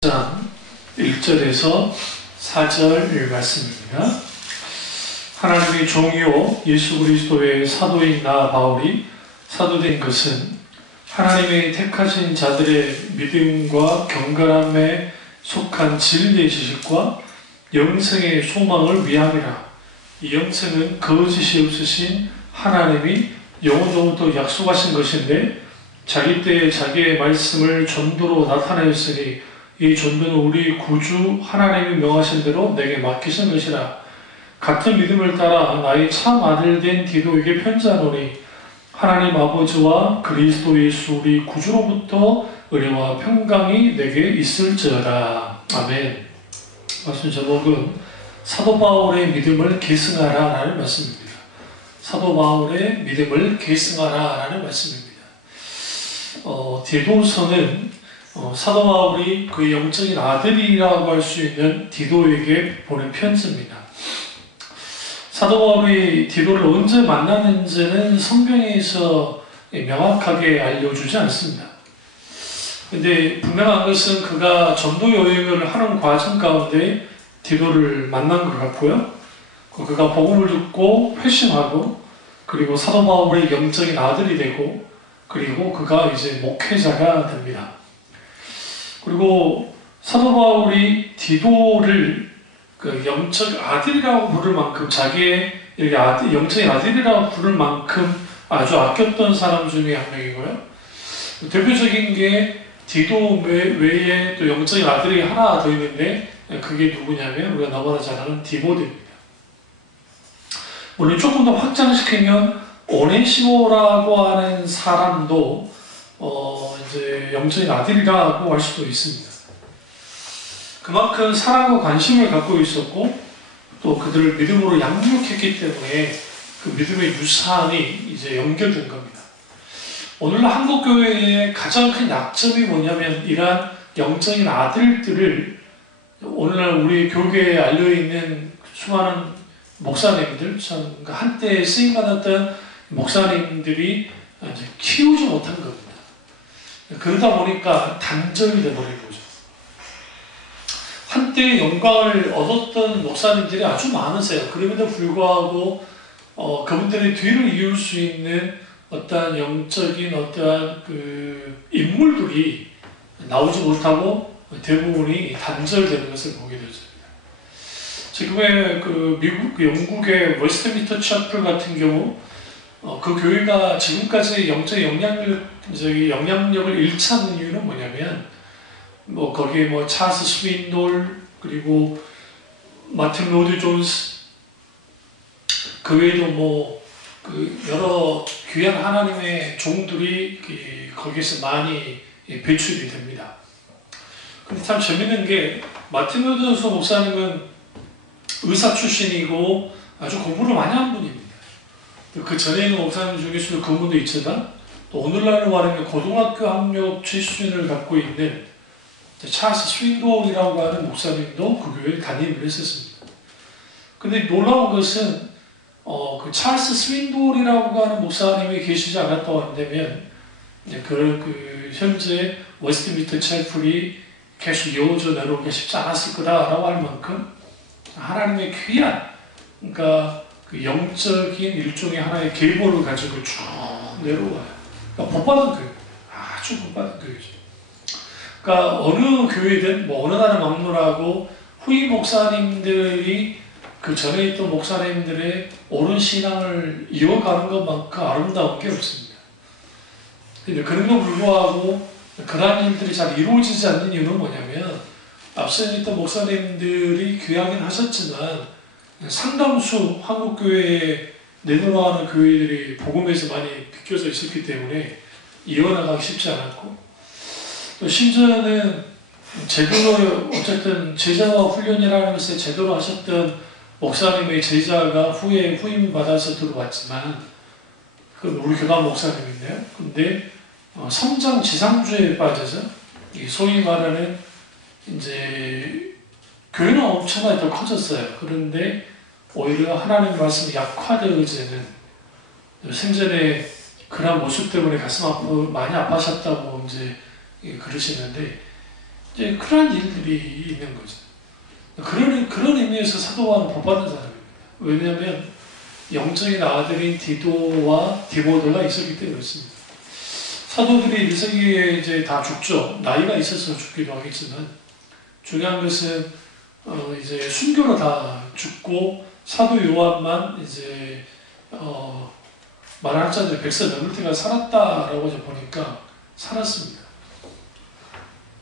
장 1절에서 4절 말씀입니다. 하나님의 종이요 예수 그리스도의 사도인 나 바울이 사도된 것은 하나님의 택하신 자들의 믿음과 경건함에 속한 진리의 지식과 영생의 소망을 위함이라. 이 영생은 거짓이 없으신 하나님이 영원토록 약속하신 것인데 자기 때에 자기의 말씀을 전도로 나타내었으니 이 전도는 우리 구주 하나님이 명하신 대로 내게 맡기신 것이라. 같은 믿음을 따라 나의 참 아들 된 디도에게 편지하노니 하나님 아버지와 그리스도 예수 우리 구주로부터 은혜와 평강이 내게 있을지어다. 아멘. 말씀 제목은 사도 바울의 믿음을 계승하라 라는 말씀입니다. 사도 바울의 믿음을 계승하라 라는 말씀입니다. 디도서는 사도 바울이 그 영적인 아들이라고 할 수 있는 디도에게 보낸 편지입니다. 사도 바울이 디도를 언제 만났는지는 성경에서 명확하게 알려주지 않습니다. 근데 분명한 것은 그가 전도 여행을 하는 과정 가운데 디도를 만난 것 같고요. 그가 복음을 듣고 회심하고 그리고 사도 바울의 영적인 아들이 되고 그리고 그가 이제 목회자가 됩니다. 그리고 사도 바울이 디도를 그 영적 아들이라고 부를 만큼 자기의 영적인 아들이라고 부를 만큼 아주 아꼈던 사람 중에 한 명이고요. 대표적인 게 디도 외에 또 영적인 아들이 하나 더 있는데 그게 누구냐면 우리가 너무나 잘 아는 디모데입니다. 물론 조금 더 확장시키면 오네시모라고 하는 사람도 이제 영적인 아들이라고 할 수도 있습니다. 그만큼 사랑과 관심을 갖고 있었고 또 그들을 믿음으로 양육했기 때문에 그 믿음의 유산이 이제 연결된 겁니다. 오늘날 한국교회의 가장 큰 약점이 뭐냐면 이러한 영적인 아들들을 오늘날 우리 교계에 알려있는 수많은 목사님들, 한때 쓰임받았던 목사님들이 이제 키우지 못한 겁니다. 그러다 보니까 단절이 되어버린 거죠. 한때 영광을 얻었던 목사님들이 아주 많으세요. 그럼에도 불구하고 그분들의 뒤를 이을 수 있는 어떠한 영적인 어떠한 그 인물들이 나오지 못하고 대부분이 단절되는 것을 보게 되었습니다. 지금의 영국의 웨스트민스터 채플 같은 경우 그 교회가 지금까지 영적 영향력을 잃지 않는 이유는 뭐냐면 거기에 찰스 스윈돌 그리고 마틴 로드 존스 그 외에도 여러 귀한 하나님의 종들이 거기에서 많이 배출이 됩니다. 근데 참 재밌는 게 마틴 로드 존스 목사님은 의사 출신이고 아주 공부를 많이 한 분입니다. 그 전에 있는 목사님 중에서도 그런 분도 있지만 또 오늘날로 말하면 고등학교 학력 출신을 갖고 있는 찰스 스윈돌이라고 하는 목사님도 그 교회에 담임을 했었습니다. 근데 놀라운 것은 그 찰스 스윈돌이라고 하는 목사님이 계시지 않았다고 한다면 현재 웨스트민스터 채플이 계속 이어져 내려오기가 쉽지 않았을 거다라고 할 만큼 하나님의 귀한 그러니까 그 영적인 일종의 하나의 계보를 가지고 쭉 내려와요. 그러니까 복받은 교회, 아주 복받은 교회죠. 그러니까 어느 교회든 어느 나라 막론하고 후임 목사님들이 그 전에 있던 목사님들의 옳은 신앙을 이어가는 것만큼 아름다운 게 없습니다. 근데 그럼에도 불구하고 그러한 일들이 잘 이루어지지 않는 이유는 뭐냐면 앞서 있던 목사님들이 귀하긴 하셨지만 상당수 한국교회에 내놓아가는 교회들이 복음에서 많이 비껴져 있었기 때문에 이어나가기 쉽지 않았고 또 심지어는 제대로 어쨌든 제자와 훈련이라는 것을 제대로 하셨던 목사님의 제자가 후에 후임받아서 들어왔지만 우리 교단 목사님인데요. 근데 성장 지상주의에 빠져서 소위 말하는 이제 교회는 엄청나게 더 커졌어요. 그런데 오히려 하나님의 말씀이 약화되어지는 생전에 그런 모습 때문에 가슴 많이 아파하셨다고 이제 그러시는데 이제 그런 일들이 있는 거죠. 그런 의미에서 사도 바울은 복받은 사람입니다. 왜냐하면 영적인 아들인 디도와 디모데가 있었기 때문에 그렇습니다. 사도들이 1세기에 이제 다 죽죠. 나이가 있어서 죽기도 하겠지만 중요한 것은 이제 순교로 다 죽고 사도 요한만 이제 말하는 자들이 100세 넘을 때가 살았다라고 이제 보니까 살았습니다.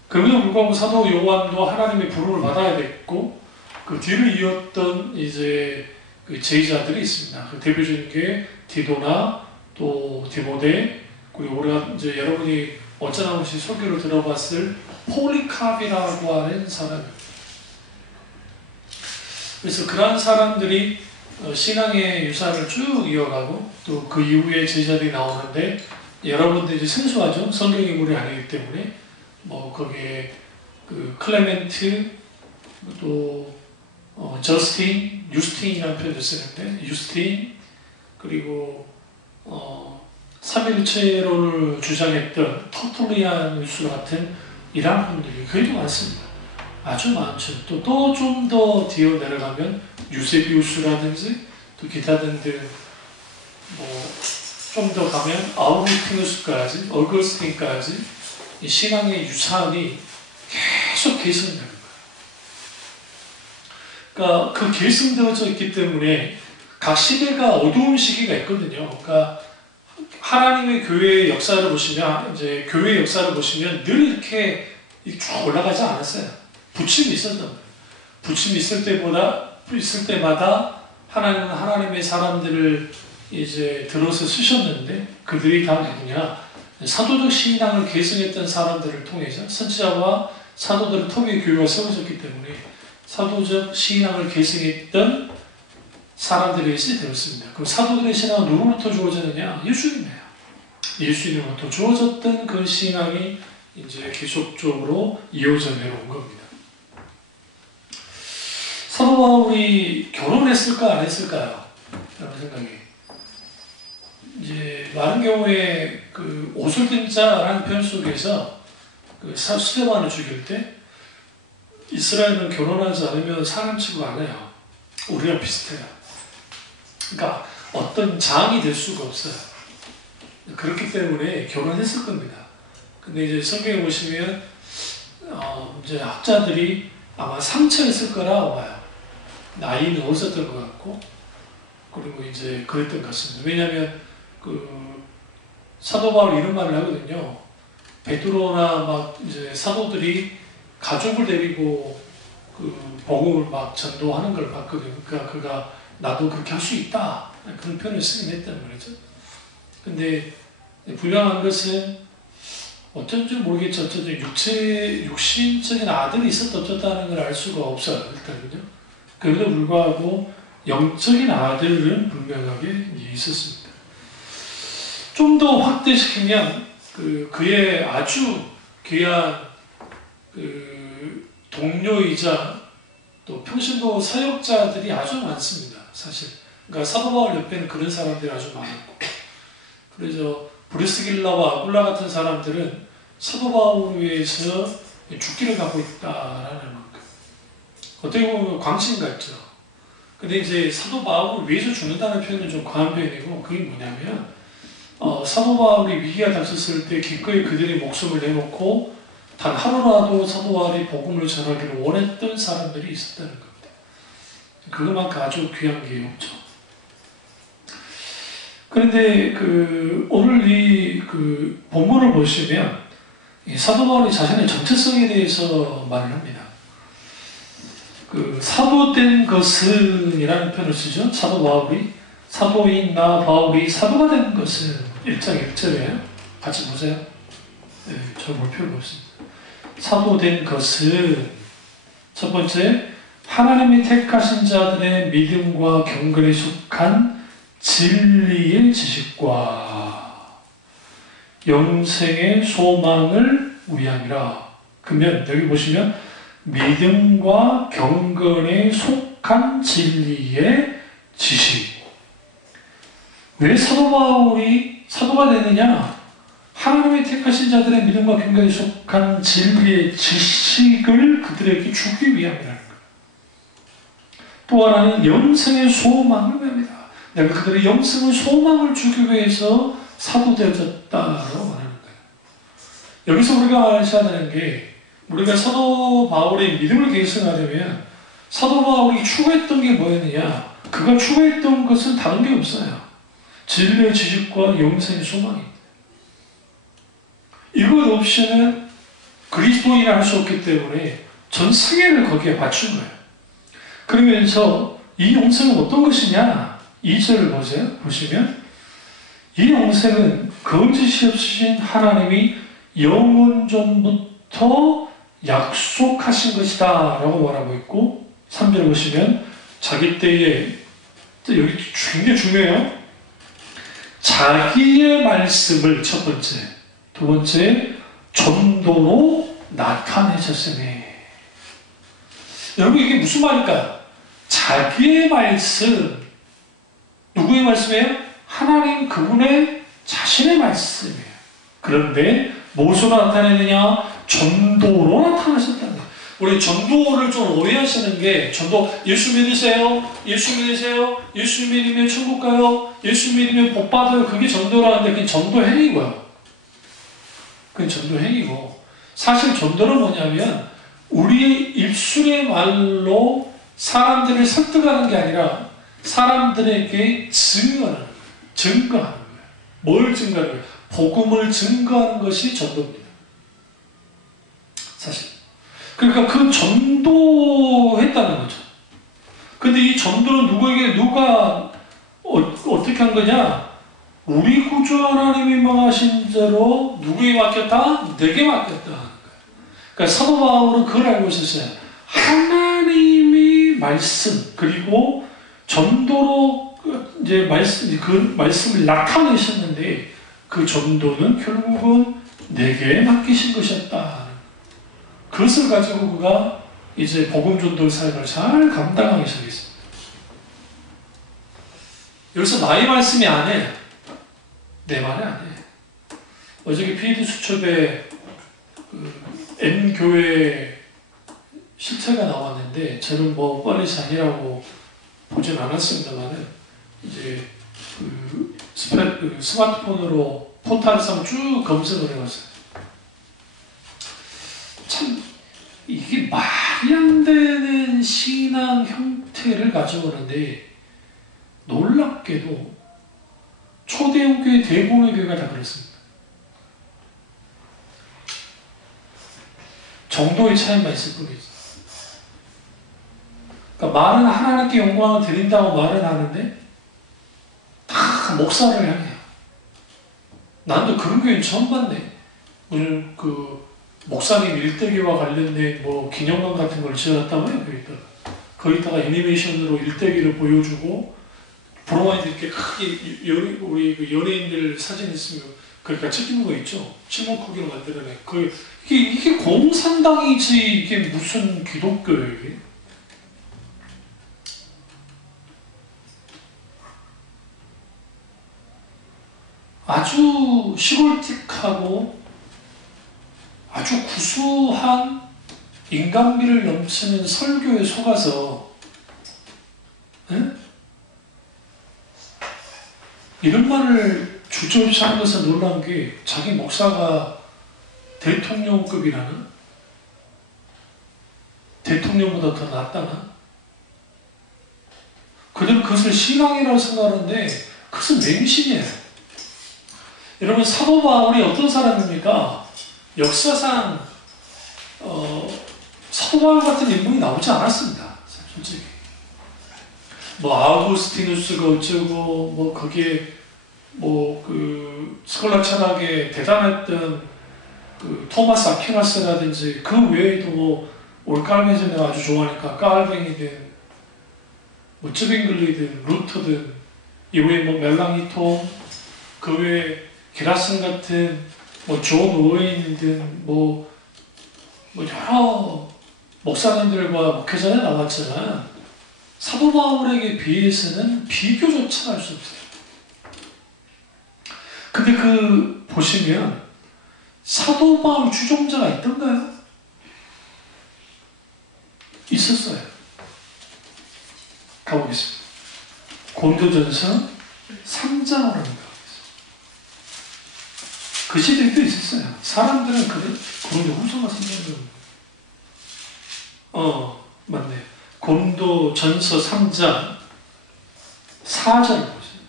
그럼에도 불구하고 사도 요한도 하나님의 부름을 받아야 됐고 그 뒤를 이었던 이제 그 제자들이 있습니다. 그 대표적인 게 디도나 또 디모데 그리고 우리가 이제 여러분이 어쩌나없이 설교를 들어봤을 폴리카비라고 하는 사람입니다. 그래서 그런 사람들이 신앙의 유산을 쭉 이어가고 또 그 이후에 제자들이 나오는데 여러분들 이제 생소하죠. 성경 인물이 아니기 때문에 뭐 거기에 그 클레멘트 또 저스틴, 유스틴이라는 표현을 쓰는데 유스틴 그리고 삼일체로를 주장했던 터툴리아누스 같은 이런 분들이 굉장히 많습니다. 아주 많죠. 또 좀 더 뒤로 내려가면 유세비우스라든지 또 기타 등등 뭐 좀 더 가면 아우구스티누스까지 어거스틴까지 이 신앙의 유산이 계속 계승되는 거예요. 그러니까 그 계승되어져 있기 때문에 각 시대가 어두운 시기가 있거든요. 그러니까 하나님의 교회의 역사를 보시면 이제 교회의 역사를 보시면 늘 이렇게 쭉 올라가지 않았어요. 부침이 있었던 거예요. 부침이 있을 때마다 하나님은 하나님의 사람들을 이제 들어서 쓰셨는데 그들이 다 누구냐? 사도적 신앙을 계승했던 사람들을 통해서 선지자와 사도들을 통해 교회가 세워졌기 때문에 사도적 신앙을 계승했던 사람들이 있어야 되었습니다. 그럼 사도들의 신앙은 누구부터 주어졌느냐? 예수님이에요. 예수님으로부터 주어졌던 그 신앙이 이제 계속적으로 이어져 내려온 겁니다. 사도 바울이 결혼했을까 안 했을까요? 라는 생각이 이제 많은 경우에 그 오술된자라는 표현 속에서 그 스데반을 죽일 때 이스라엘은 결혼하지 않으면 사람 취급 안 해요. 우리랑 비슷해요. 그러니까 어떤 장이 될 수가 없어요. 그렇기 때문에 결혼했을 겁니다. 근데 이제 성경에 보시면 이제 학자들이 아마 상처였을 거라고 봐요. 나이는 없었던 것 같고 그리고 이제 그랬던 것 같습니다. 왜냐하면 그 사도 바울 이런 말을 하거든요. 베드로나 막 이제 사도들이 가족을 데리고 그 복음을 막 전도하는 걸 봤거든요. 그러니까 그가 나도 그렇게 할 수 있다 그런 표현을 쓰긴 했단 말이죠. 근데 분명한 것은 어쩐지 모르겠죠. 어쨌든 육신적인 아들이 있었다 어쩌다는 걸 알 수가 없어요. 일단은요. 그럼에도 불구하고 영적인 아들은 분명하게 있었습니다. 좀 더 확대시키면 그의 아주 귀한 그 동료이자 또 평신도 사역자들이 아주 많습니다. 사실. 그러니까 사도 바울 옆에는 그런 사람들이 아주 많았고 그래서 브리스길라와 아굴라 같은 사람들은 사도 바울을 위해서 죽기를 갖고 있다라는 만큼 어떻게 보면 광신 같죠. 근데 이제 사도 바울을 위해서 죽는다는 표현은 좀 과한 표현이고 그게 뭐냐면 사도 바울이 위기가 닥쳤을 때 기꺼이 그들의 목숨을 내놓고 단 하루라도 사도 바울이 복음을 전하기를 원했던 사람들이 있었다는 겁니다. 그것만큼 아주 귀한 게 없죠. 그런데 오늘 이 본문을 보시면 사도 바울이 자신의 정체성에 대해서 말을 합니다. 사도된 것은 이라는 표현을 쓰죠. 사도 바울이 사도인 나 바울이 사도가 된 것은 1장 1절이에요. 같이 보세요. 네, 저 볼 필요가 없습니다. 사도된 것은 첫 번째 하나님이 택하신 자들의 믿음과 경건에 속한 진리의 지식과 영생의 소망을 위함이라. 그러면 여기 보시면 믿음과 경건에 속한 진리의 지식. 왜 사도 바울이 사도가 되느냐? 하나님의 택하신 자들의 믿음과 경각에 속한 진리의 지식을 그들에게 주기 위함이라는 거예요. 또 하나는 영생의 소망을 위함이다. 내가 그들의 영생의 소망을 주기 위해서 사도되어졌다라고 말하는 거예요. 여기서 우리가 아셔야 되는 게, 우리가 사도 바울의 믿음을 계승하려면 사도 바울이 추구했던 게 뭐였느냐? 그가 추구했던 것은 다른 게 없어요. 진리의 지식과 영생의 소망입니다. 이것 없이는 그리스도인을 할 수 없기 때문에 전 세계를 거기에 맞춘 거예요. 그러면서 이 영생은 어떤 것이냐? 2절을 보시면 이 영생은 거짓이 없으신 하나님이 영원 전부터 약속하신 것이다 라고 말하고 있고, 3절 보시면 자기 때에, 여기 굉장히 중요해요. 자기의 말씀을 첫 번째, 두 번째 전도로 나타내셨으니. 여러분 이게 무슨 말일까요? 자기의 말씀, 누구의 말씀이에요? 하나님 그분의 자신의 말씀이에요. 그런데 무엇으로 나타내느냐? 전도로 나타나셨다는 거예요. 우리 전도를 좀 오해하시는 게, 전도 예수 믿으세요? 예수 믿으세요? 예수 믿으면 천국 가요? 예수 믿으면 복 받아요? 그게 전도라는데 그게 전도 행위고요. 그게 전도 행위고, 사실 전도는 뭐냐면 우리의 입술의 말로 사람들을 설득하는 게 아니라 사람들에게 증거하는 거예요. 뭘 증거하는 거예요? 복음을 증거하는 것이 전도입니다. 사실. 그러니까 그 전도했다는 거죠. 근데 이 전도는 누가 어떻게 한 거냐? 우리 구주 하나님이 망하신 자로 누구에게 맡겼다? 내게 맡겼다 하는 거예요. 그러니까 사도 바울은 그걸 알고 있었어요. 하나님이 말씀, 그리고 전도로 이제 그 말씀을 나타내셨는데 그 전도는 결국은 내게 맡기신 것이었다. 그것을 가지고 그가 이제 복음 전도 사역을 잘 감당하기 시작했습니다. 여기서 나의 말씀이 아니에요. 내 말이 아니에요. 어저께 PD 수첩에 N교회 실체가 나왔는데, 저는 뭐 뻔히지 아니라고 보진 않았습니다만은, 이제 스마트폰으로 포털에서 쭉 검색을 해봤어요. 참 이게 말이 안 되는 신앙 형태를 가져오는데, 놀랍게도 초대형 교회 대부분의 교회가 다 그렇습니다. 정도의 차이만 있을 뿐이죠. 그러니까 말은 하나님께 영광을 드린다고 말은 하는데 다 목사를 향해요. 난도 그런 교회는 처음 봤네. 무슨 목사님 일대기와 관련된 뭐 기념관 같은 걸 지어놨다고요, 거기다가 애니메이션으로 일대기를 보여주고, 브로마이드 이렇게 크게 우리 연예인들 사진 있으면 그러니까 찍히는 거 있죠. 신문 크기로 만들어내. 이게 공산당이지, 이게 무슨 기독교예요, 이게? 아주 시골틱하고 아주 구수한 인간미를 넘치는 설교에 속아서, 이런 말을 주저없이 하는 것은 놀라운 게, 자기 목사가 대통령급이라는, 대통령보다 더 낫다나? 그들은 그것을 신앙이라고 생각하는데 그것은 맹신이에요. 여러분, 사도 바울이 어떤 사람입니까? 역사상 사도 바울 같은 인물이 나오지 않았습니다. 솔직히. 뭐 아우구스티누스가 어쩌고, 뭐 거기에 스콜라 철학에 대단했던 토마스 아퀴나스라든지, 그 외에도 올까르메즈 내가 아주 좋아하니까 깔뱅이든 뭐 쯔빙글리든 루터든, 이후에 뭐 멜랑이톰, 그 외에 게라슨 같은 존 오웨인이든 여러 목사님들과 목회자에 나왔지만 사도 바울에게 비해서는 비교조차 할 수 없어요. 근데 보시면 사도 바울 주종자가 있던가요? 있었어요. 가보겠습니다. 고린도전서 3장을 합니다. 그 시대에도 있었어요. 사람들은 고린도 후서가 3장을 맞네요. 고린도전서 3장 4절 보세요.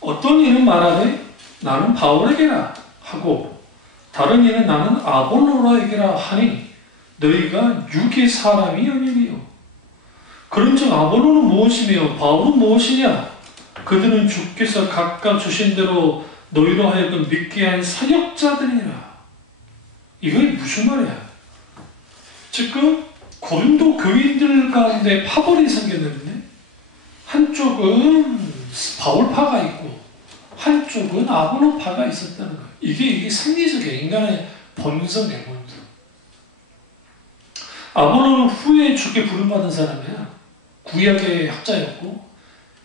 어떤 이는 말하되 나는 바울에게라 하고 다른 이는 나는 아볼로에게라 하니 너희가 육의 사람이 아니니요. 그런즉 아볼로는 무엇이며 바울은 무엇이냐? 그들은 주께서 각각 주신 대로 너희로 하여금 믿게 한 사역자들이라. 이게 무슨 말이야? 지금 고린도 교인들 가운데 파벌이 생겼는데 한쪽은 바울파가 있고 한쪽은 아볼로파가 있었다는 거예요. 이게 상대적이에요. 인간의 본성이에요. 본성. 아볼로는 후에 주께 부름받은 사람이야. 구약의 학자였고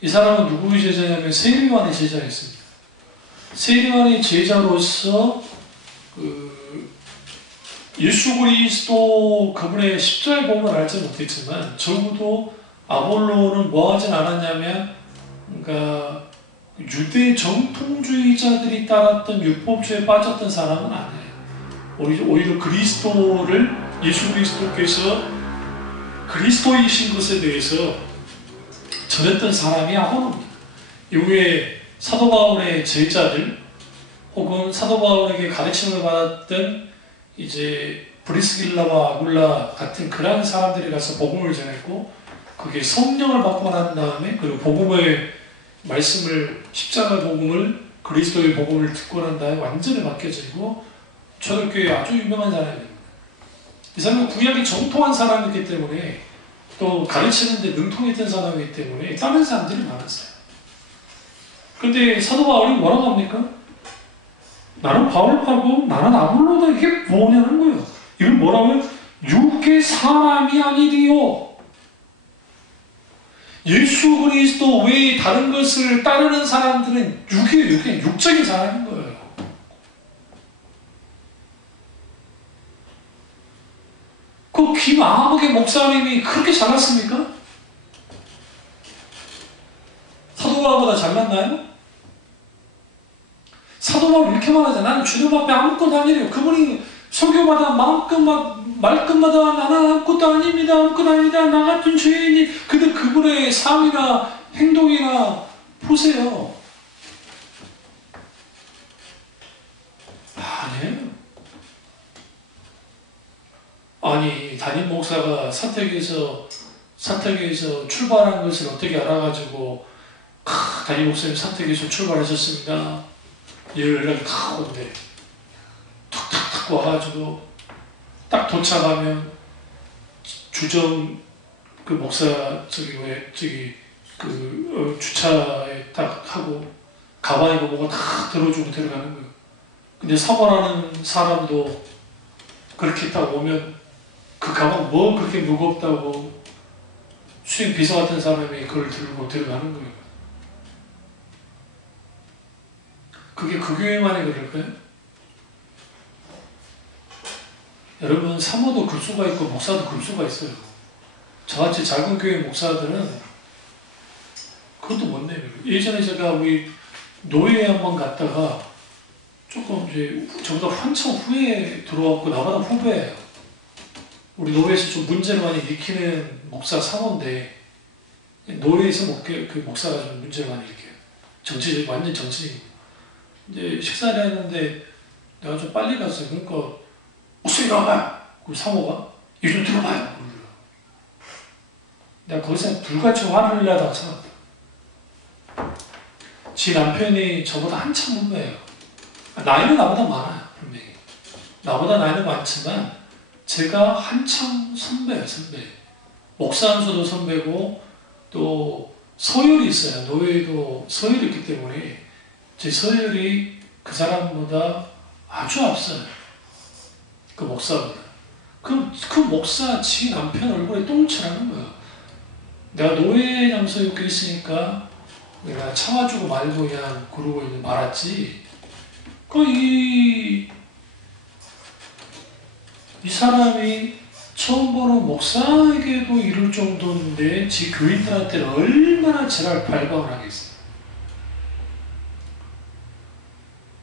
이 사람은 누구의 제자냐면 세리완의 제자였습니다. 세리완의 제자로서 예수 그리스도 그분의 십자가의 복음을 알지 못했지만 적어도 아볼로는 뭐 하진 않았냐면 그러니까 유대 정통주의자들이 따랐던 율법주의에 빠졌던 사람은 아니에요. 오히려 그리스도를 예수 그리스도께서 그리스도이신 것에 대해서 전했던 사람이 아볼로입니다. 이후에 사도 바울의 제자들 혹은 사도 바울에게 가르침을 받았던 이제 브리스길라와 아굴라 같은 그런 사람들이 가서 복음을 전했고 그게 성령을 받고 난 다음에 그리고 복음의 말씀을 십자가 복음을 그리스도의 복음을 듣고 난 다음에 완전히 바뀌어지고 초대교회 아주 유명한 사람입니다. 이 사람은 구약이 정통한 사람이기 때문에 또 가르치는데 능통했던 사람이기 때문에 다른 사람들이 많았어요. 근데 사도 바울이 뭐라고 합니까? 나는 바울파고 나는 아볼로다. 이게 뭐냐는 거예요. 이건 뭐라고요? 육의 사람이 아니리요. 예수 그리스도 외에 다른 것을 따르는 사람들은 육의 육적인 사람인 거예요. 그 김아무개 목사님이 그렇게 잘났습니까? 사도 바울보다 잘났나요? 사도 바울 이렇게 말하잖아요. 나는 주님 앞에 아무것도 아니래요. 그분이 설교마다 말끝마다 나는 아무것도 아닙니다. 아무것도 아닙니다. 나 같은 죄인이. 근데 그분의 삶이나 행동이나 보세요. 아니에요. 아니 담임 목사가 사택에서 출발한 것을 어떻게 알아가지고 담임 목사님 사택에서 출발하셨습니다. 연락이 탁 온대. 툭탁탁 와가지고 딱 도착하면 주점 그 목사 주차에 딱 하고 가방이고 뭐가 다 들어주고 들어가는 거예요. 근데 사모라는 사람도 그렇게 딱 오면 그 가방 뭐 그렇게 무겁다고 수행 비서 같은 사람이 그걸 들고 들어가는 거예요. 그게 그 교회만이 그럴까요? 여러분 사모도 급수가 있고 목사도 급수가 있어요. 저같이 작은 교회 목사들은 그것도 못 내요. 예전에 제가 우리 노예에 한번 갔다가 조금 이제 저보다 한참 후에 들어왔고 나보다 후배예요. 우리 노예에서 좀 문제를 많이 일으키는 목사 사모인데 노예에서 그 목사가 좀 문제를 많이 일으켜요. 완전 정치적이고. 이제 식사를 했는데 내가 좀 빨리 갔어요. 그러니까 목소리 나와봐요. 그 사모가 이 좀 들어봐요. 내가 거기서 불같이 화를 내다가 살았다. 지 남편이 저보다 한참 후배예요. 나이는 나보다 많아요. 분명히. 나보다 나이는 많지만 제가 한참 선배예요. 선배. 목사 안수도 선배고 또 서열이 있어요. 노예도 서열이 있기 때문에 제 서열이 그 사람보다 아주 앞서요. 그 목사보다. 그 목사 지 남편 얼굴에 똥칠하는 거예요. 내가 노예 장소에 있으니까 내가 참아주고 말고 그냥 그러고 말았지. 이 이 사람이 처음 보는 목사에게도 이럴 정도인데 지 교인들한테는 얼마나 지랄 발광을 하겠어요.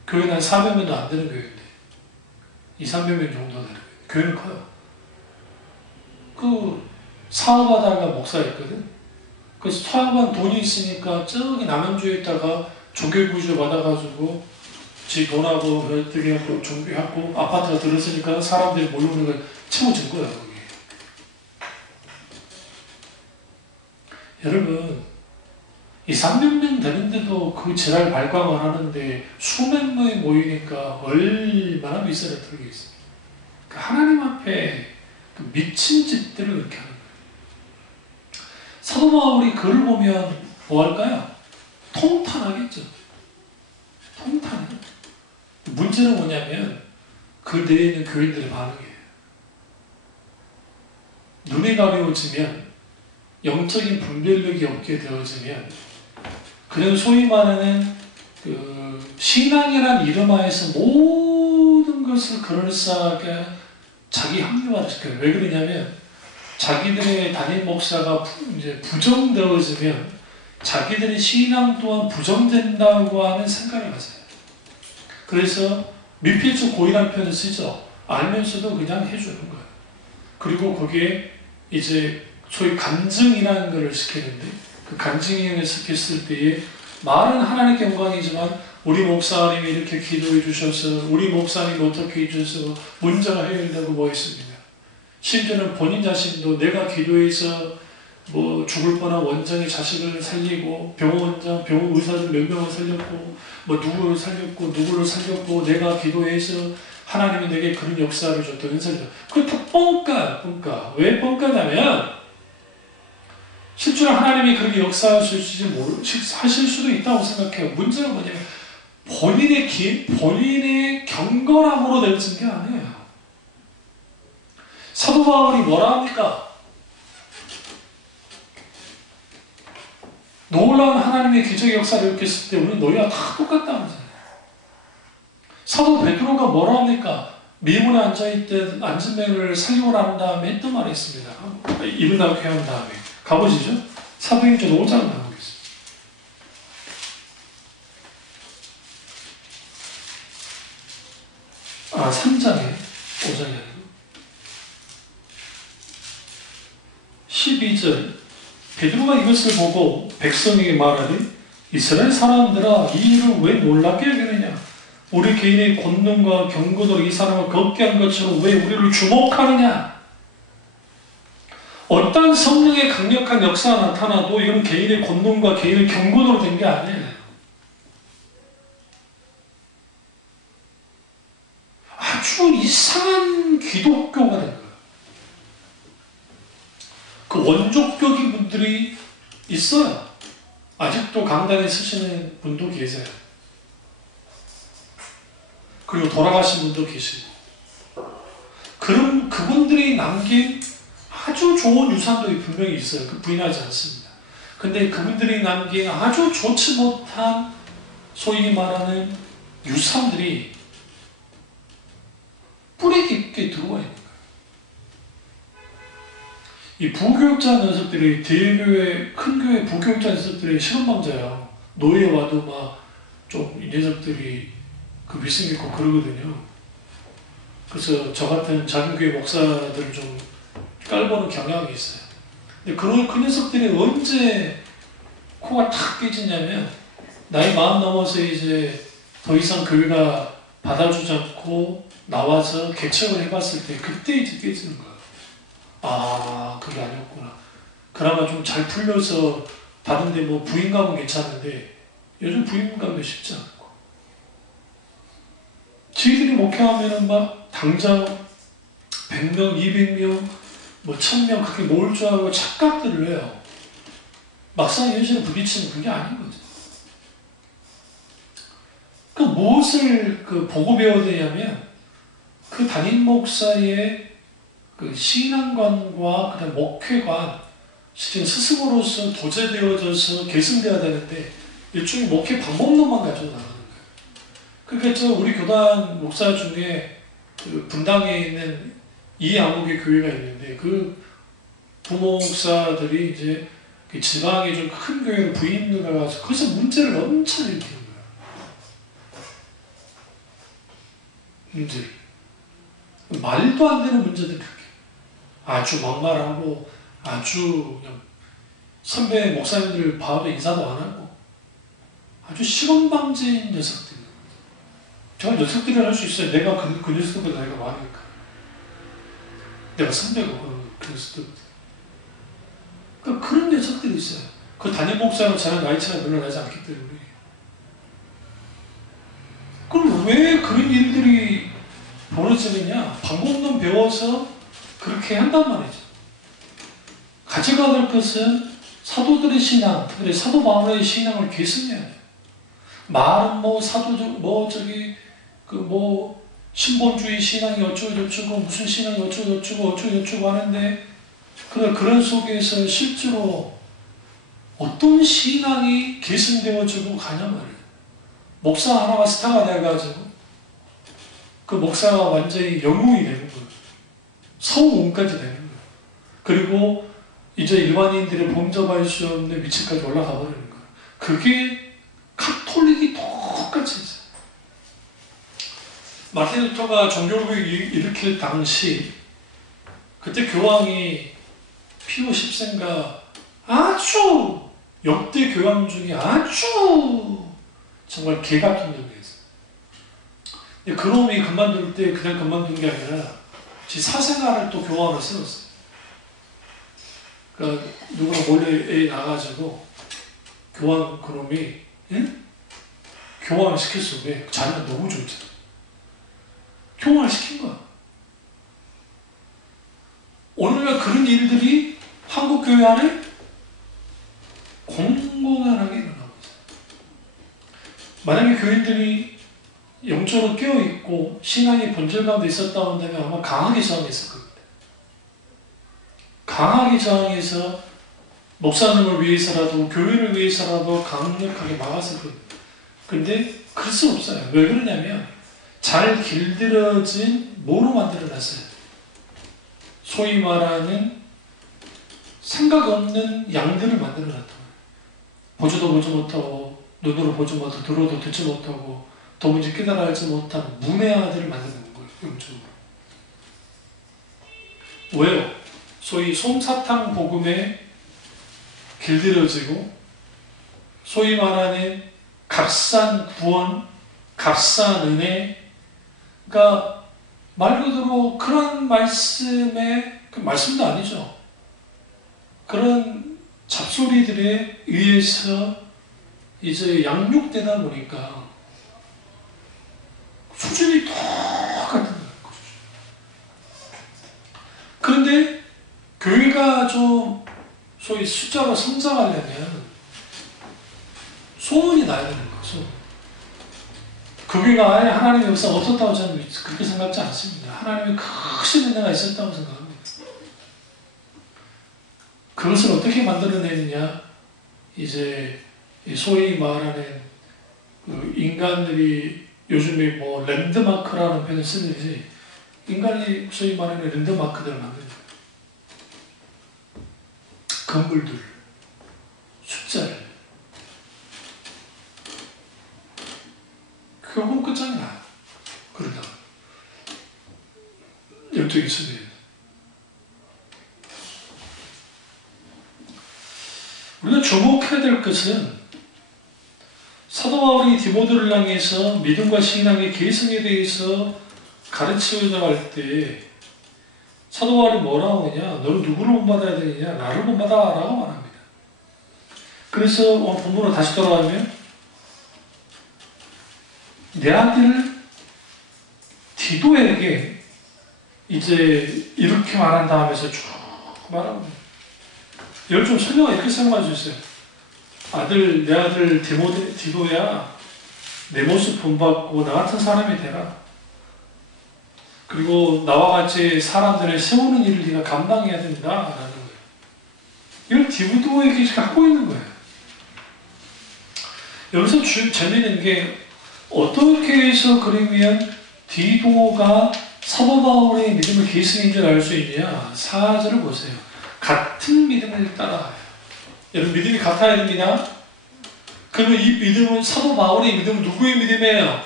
교회는 한 400명도 안 되는 교회인데 2, 300명 정도 되는 교회. 교회는 커요. 그 사업하다가 목사였거든. 그래서 사업한 돈이 있으니까 저기 남양주에 있다가 조개구조 받아가지고 지 돈하고 어떻게 하고 준비하고 아파트가 들었으니까 사람들이 몰려오는 걸 채워준 거야. 거기. 여러분, 이 300명 되는데도 그 지랄 발광을 하는데 수백 명이 모이니까 얼마나 위선을 들겠어요. 그 하나님 앞에 그 미친 짓들을 그렇게 하는 거예요. 사도 바울이 글을 보면 뭐 할까요? 통탄하겠죠. 통탄해. 문제는 뭐냐면 그 내에 있는 교인들의 반응이에요. 눈이 가려워지면, 영적인 분별력이 없게 되어지면 그는 소위 말하는 그 신앙이라는 이름 하에서 모든 것을 그럴싸하게 자기 합리화시켜요. 왜 그러냐면 자기들의 담임 목사가 이제 부정되어지면 자기들의 신앙 또한 부정된다고 하는 생각을 가져요. 그래서 미필적 고의라는 표현을 쓰죠. 알면서도 그냥 해주는 거예요. 그리고 거기에 이제 소위 간증이라는 것을 시키는데 그 간증을 시켰을 때에 말은 하나님께 영광이지만 우리 목사님이 이렇게 기도해 주셔서 우리 목사님이 어떻게 해주셔서 문제가 해결되고 뭐 있습니다. 심지어는 본인 자신도 내가 기도해서 뭐 죽을 뻔한 원장의 자식을 살리고 병원 의사들 몇 명을 살렸고 뭐 누구를 살렸고 누구를 살렸고 내가 기도해서 하나님이 내게 그런 역사를 줬다 은사를 줬다. 그게 다 뻥까. 왜 뻥까냐면 실제로 하나님이 그렇게 역사하실지 하실 수도 있다고 생각해요. 문제는 뭐냐면 본인의 경건함으로 되어진 게 아니에요. 사도 바울이 뭐라 합니까? 놀라운 하나님의 기적의 역사를 일으켰을 때 우리는 너희와 다 똑같다면서요. 사도 베드로가 뭐라 합니까? 미문에 앉아있던 안진뱅이를 살리고 난 다음에 했던 말이 있습니다. 일어나게 한 다음에 가보시죠. 사도행전 5장 나오겠습니다. 3장에 5장이 아니고 12절 베드로가 이것을 보고 백성에게 말하되 이스라엘 사람들아 이 일을 왜 놀랍게 여기느냐 우리 개인의 권능과 경고도로 이 사람을 걷게 한 것처럼 왜 우리를 주목하느냐. 어떤 성령의 강력한 역사가 나타나도 이건 개인의 권능과 개인의 경고도로 된 게 아니에요. 아주 이상한 기독교가 된 거예요. 그 원족교인 분들이 있어요. 아직도 강단에 쓰시는 분도 계세요. 그리고 돌아가신 분도 계시고. 그럼 그분들이 남긴 아주 좋은 유산도 분명히 있어요. 그 부인하지 않습니다. 근데 그분들이 남긴 아주 좋지 못한 소위 말하는 유산들이 뿌리 깊게 들어와 있는 거예요. 이 부교육자 녀석들이 대교회, 큰 교회 부교육자 녀석들이 실험방자예요. 노예에 와도 막 좀 이 녀석들이 그 믿음 있고 그러거든요. 그래서 저 같은 작은 교회 목사들 좀 깔보는 경향이 있어요. 근데 그 녀석들이 언제 코가 탁 깨지냐면 나이 마음 넘어서 이제 더 이상 교회가 받아주지 않고 나와서 개척을 해봤을 때 그때 이제 깨지는 거예요. 아, 그게 아니었구나. 그나마 좀 잘 풀려서 받은데 뭐 부인감은 괜찮은데 요즘 부인감도 쉽지 않고 저희들이 목회하면은 막 당장 100명, 200명, 뭐 1000명 그렇게 모을 줄 알고 착각들을 해요. 막상 현실에 부딪히면 그게 아닌 거죠. 그 무엇을 보고 배워야 되냐면 그 담임 목사의 그 신앙관과 그다음 목회관 지금 스승으로서 도제되어져서 계승되어야 되는데 일종의 목회 방법론만 가지고 나가는 거예요. 그러니까 우리 교단 목사 중에 그 분당에 있는 이 암흑의 교회가 있는데 그 부모 목사들이 이제 그 지방에 좀 큰 교회를 부임을 가서 거기서 문제를 엄청 일으키는 거야. 문제. 말도 안 되는 문제들 그렇게. 아주 막말하고 아주 그냥 선배 목사님들 바로 인사도 안 하고 아주 시건방지인 녀석들. 제가 녀석들을 할 수 있어요. 내가 그 녀석들보다 나이가 많으니까. 내가 선배고 그 녀석들. 그러니까 그런 녀석들이 있어요. 그 담임 목사는 저랑 나이 차가 별로 나지 않기 때문에. 그럼 왜 그런 일들이 벌어지느냐? 방법 없는 배워서 그렇게 한단 말이죠. 가져가야 될 것은 사도들의 신앙, 특별히 사도 바울의 신앙을 계승해야 돼요. 말은 뭐 사도적 뭐 저기 그 뭐 신본주의 신앙이 어쩌고저쩌고 무슨 신앙이 어쩌고저쩌고 하는데 그런 속에서 실제로 어떤 신앙이 계승되어지고 가냐 말이에요. 목사 하나가 스타가 돼가지고 그 목사가 완전히 영웅이 되는 거예요. 성웅까지 되는 거예요. 그리고 이제 일반인들이 범접할 수 없는 위치까지 올라가 버리는 거예요. 그게 카톨릭이 똑같이 있어요. 마틴 루터가 종교개혁을 일으킬 당시 그때 교황이 피오 10세인가 아주 역대 교황 중에 아주 정말 개 같은 놈이었어요. 그놈이 그만둘 때 그냥 그만둔 게 아니라 지 사생활을 또 교황으로 세웠어요. 그러니까 누구나 몰래 나가가지고 교황 그놈이 교황을 시켰어. 왜? 자기가 너무 좋잖아. 교황을 시킨 거야. 오늘날 그런 일들이 한국 교회 안에 공공연하게 일어나고 있어요. 만약에 교인들이 영적으로 깨어있고 신앙의 본질 가운데 있었다 한다면 아마 강하게 저항했을 겁니다. 강하게 저항해서 목사님을 위해서라도 교회를 위해서라도 강력하게 막았을 겁니다. 근데 그럴 수 없어요. 왜 그러냐면 잘 길들여진 뭐로 만들어놨어요? 소위 말하는 생각 없는 양들을 만들어놨다고. 보지도 보지 못하고 눈으로 보지 못하고 들어도 듣지 못하고 도무지 깨달아 알지 못한 문외아들을 만드는 거예요. 영적으로. 왜요? 소위 솜사탕 복음에 길들여지고 소위 말하는 값싼 구원, 값싼 은혜, 그러니까 말 그대로 그런 말씀에 그 말씀도 아니죠. 그런 잡소리들에 의해서 이제 양육되다 보니까 수준이 똑같은 거예요. 그런데 교회가 좀 소위 숫자로 성장하려면 소문이 나야 되는 거죠. 교회가 아예 하나님의 역사가 없었다고 저는 그렇게 생각하지 않습니다. 하나님의 크신 은혜가 있었다고 생각합니다. 그것을 어떻게 만들어내느냐? 이제 소위 말하는 그 인간들이 요즘에 뭐 랜드마크라는 표현을 쓰는지 인간이 소위 말하는 랜드마크들을 만드는 거예요. 건물들, 숫자를. 결국은 끝장이 나요. 그러다가. 영적인 세계에. 우리가 주목해야 될 것은 사도 바울이 디모데를 향해서 믿음과 신앙의 계승에 대해서 가르치려고 할 때 사도 바울이 뭐라고 하냐? 너는 누구를 본받아야 되느냐? 나를 본받아라고 말합니다. 그래서 본문으로 다시 돌아가면 내 아들 디도에게 이제 이렇게 말한다 하면서 쭉 말합니다. 이걸 좀 설명을 이렇게 설명해 주세요. 내 아들 디도야, 내 모습 본받고 나 같은 사람이 되라. 그리고 나와 같이 사람들을 세우는 일을 네가 감당해야 된다라는 거예요. 이걸 디도에게 갖고 있는 거예요. 여기서 재미있는 게 어떻게 해서 그러면 디도가 사도 바울의 믿음을 계승인 줄 알 수 있냐? 4절을 보세요. 같은 믿음을 따라가요. 여러분 믿음이 같아야 됩니다. 그러면 이 믿음은 사도 바울의 믿음은 누구의 믿음이에요?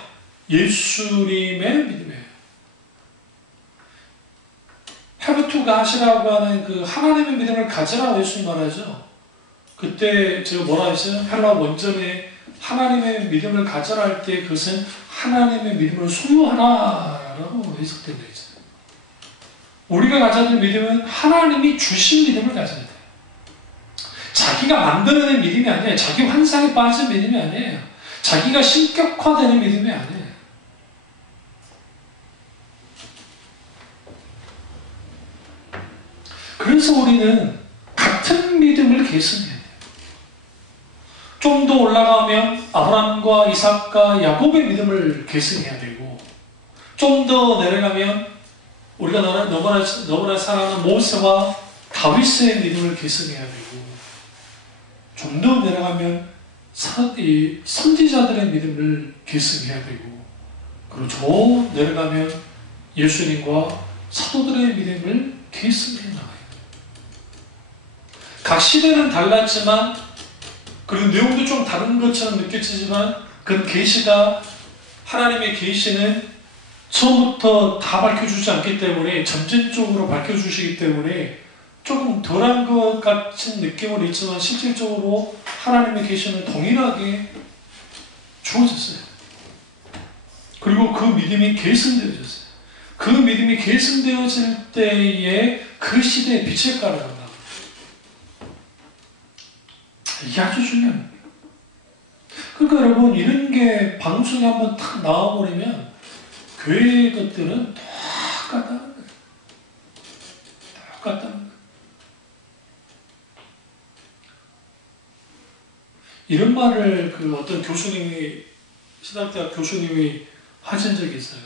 예수님의 믿음이에요. have to got이라고 하는 그 하나님의 믿음을 가지라고 예수님 말하죠. 그때 제가 뭐라 했어요? 헬라 원전에 하나님의 믿음을 가져라 할 때 그것은 하나님의 믿음을 소유하라라고 해석된다 했어요. 우리가 가져야 될 믿음은 하나님이 주신 믿음을 가져야 돼요. 자기가 만들어낸 믿음이 아니에요. 자기 환상에 빠진 믿음이 아니에요. 자기가 신격화되는 믿음이 아니에요. 그래서 우리는 같은 믿음을 계승해야 돼요. 좀 더 올라가면 아브라함과 이삭과 야곱의 믿음을 계승해야 되고, 좀 더 내려가면 우리가 너무나 사랑하는 모세와 다윗의 믿음을 계승해야 되고, 좀 더 내려가면 선지자들의 믿음을 계승해야 되고, 그리고 저 내려가면 예수님과 사도들의 믿음을 계승해 나가요. 각 시대는 달랐지만, 그리고 내용도 좀 다른 것처럼 느껴지지만, 그 계시가, 하나님의 계시는 처음부터 다 밝혀주지 않기 때문에, 점진적으로 밝혀주시기 때문에 조금 덜한 것 같은 느낌은 있지만 실질적으로 하나님의 계시는 동일하게 주어졌어요. 그리고 그 믿음이 계승되어졌어요. 그 믿음이 계승되어질 때에 그 시대의 빛을 깔아간다. 이게 아주 중요합니다. 그러니까 여러분, 이런 게 방송에 한번 탁 나와버리면 교회 것들은 똑같다는 거예요. 똑같다는 거예요. 이런 말을 그 어떤 교수님이, 신학대학 교수님이 하신 적이 있어요.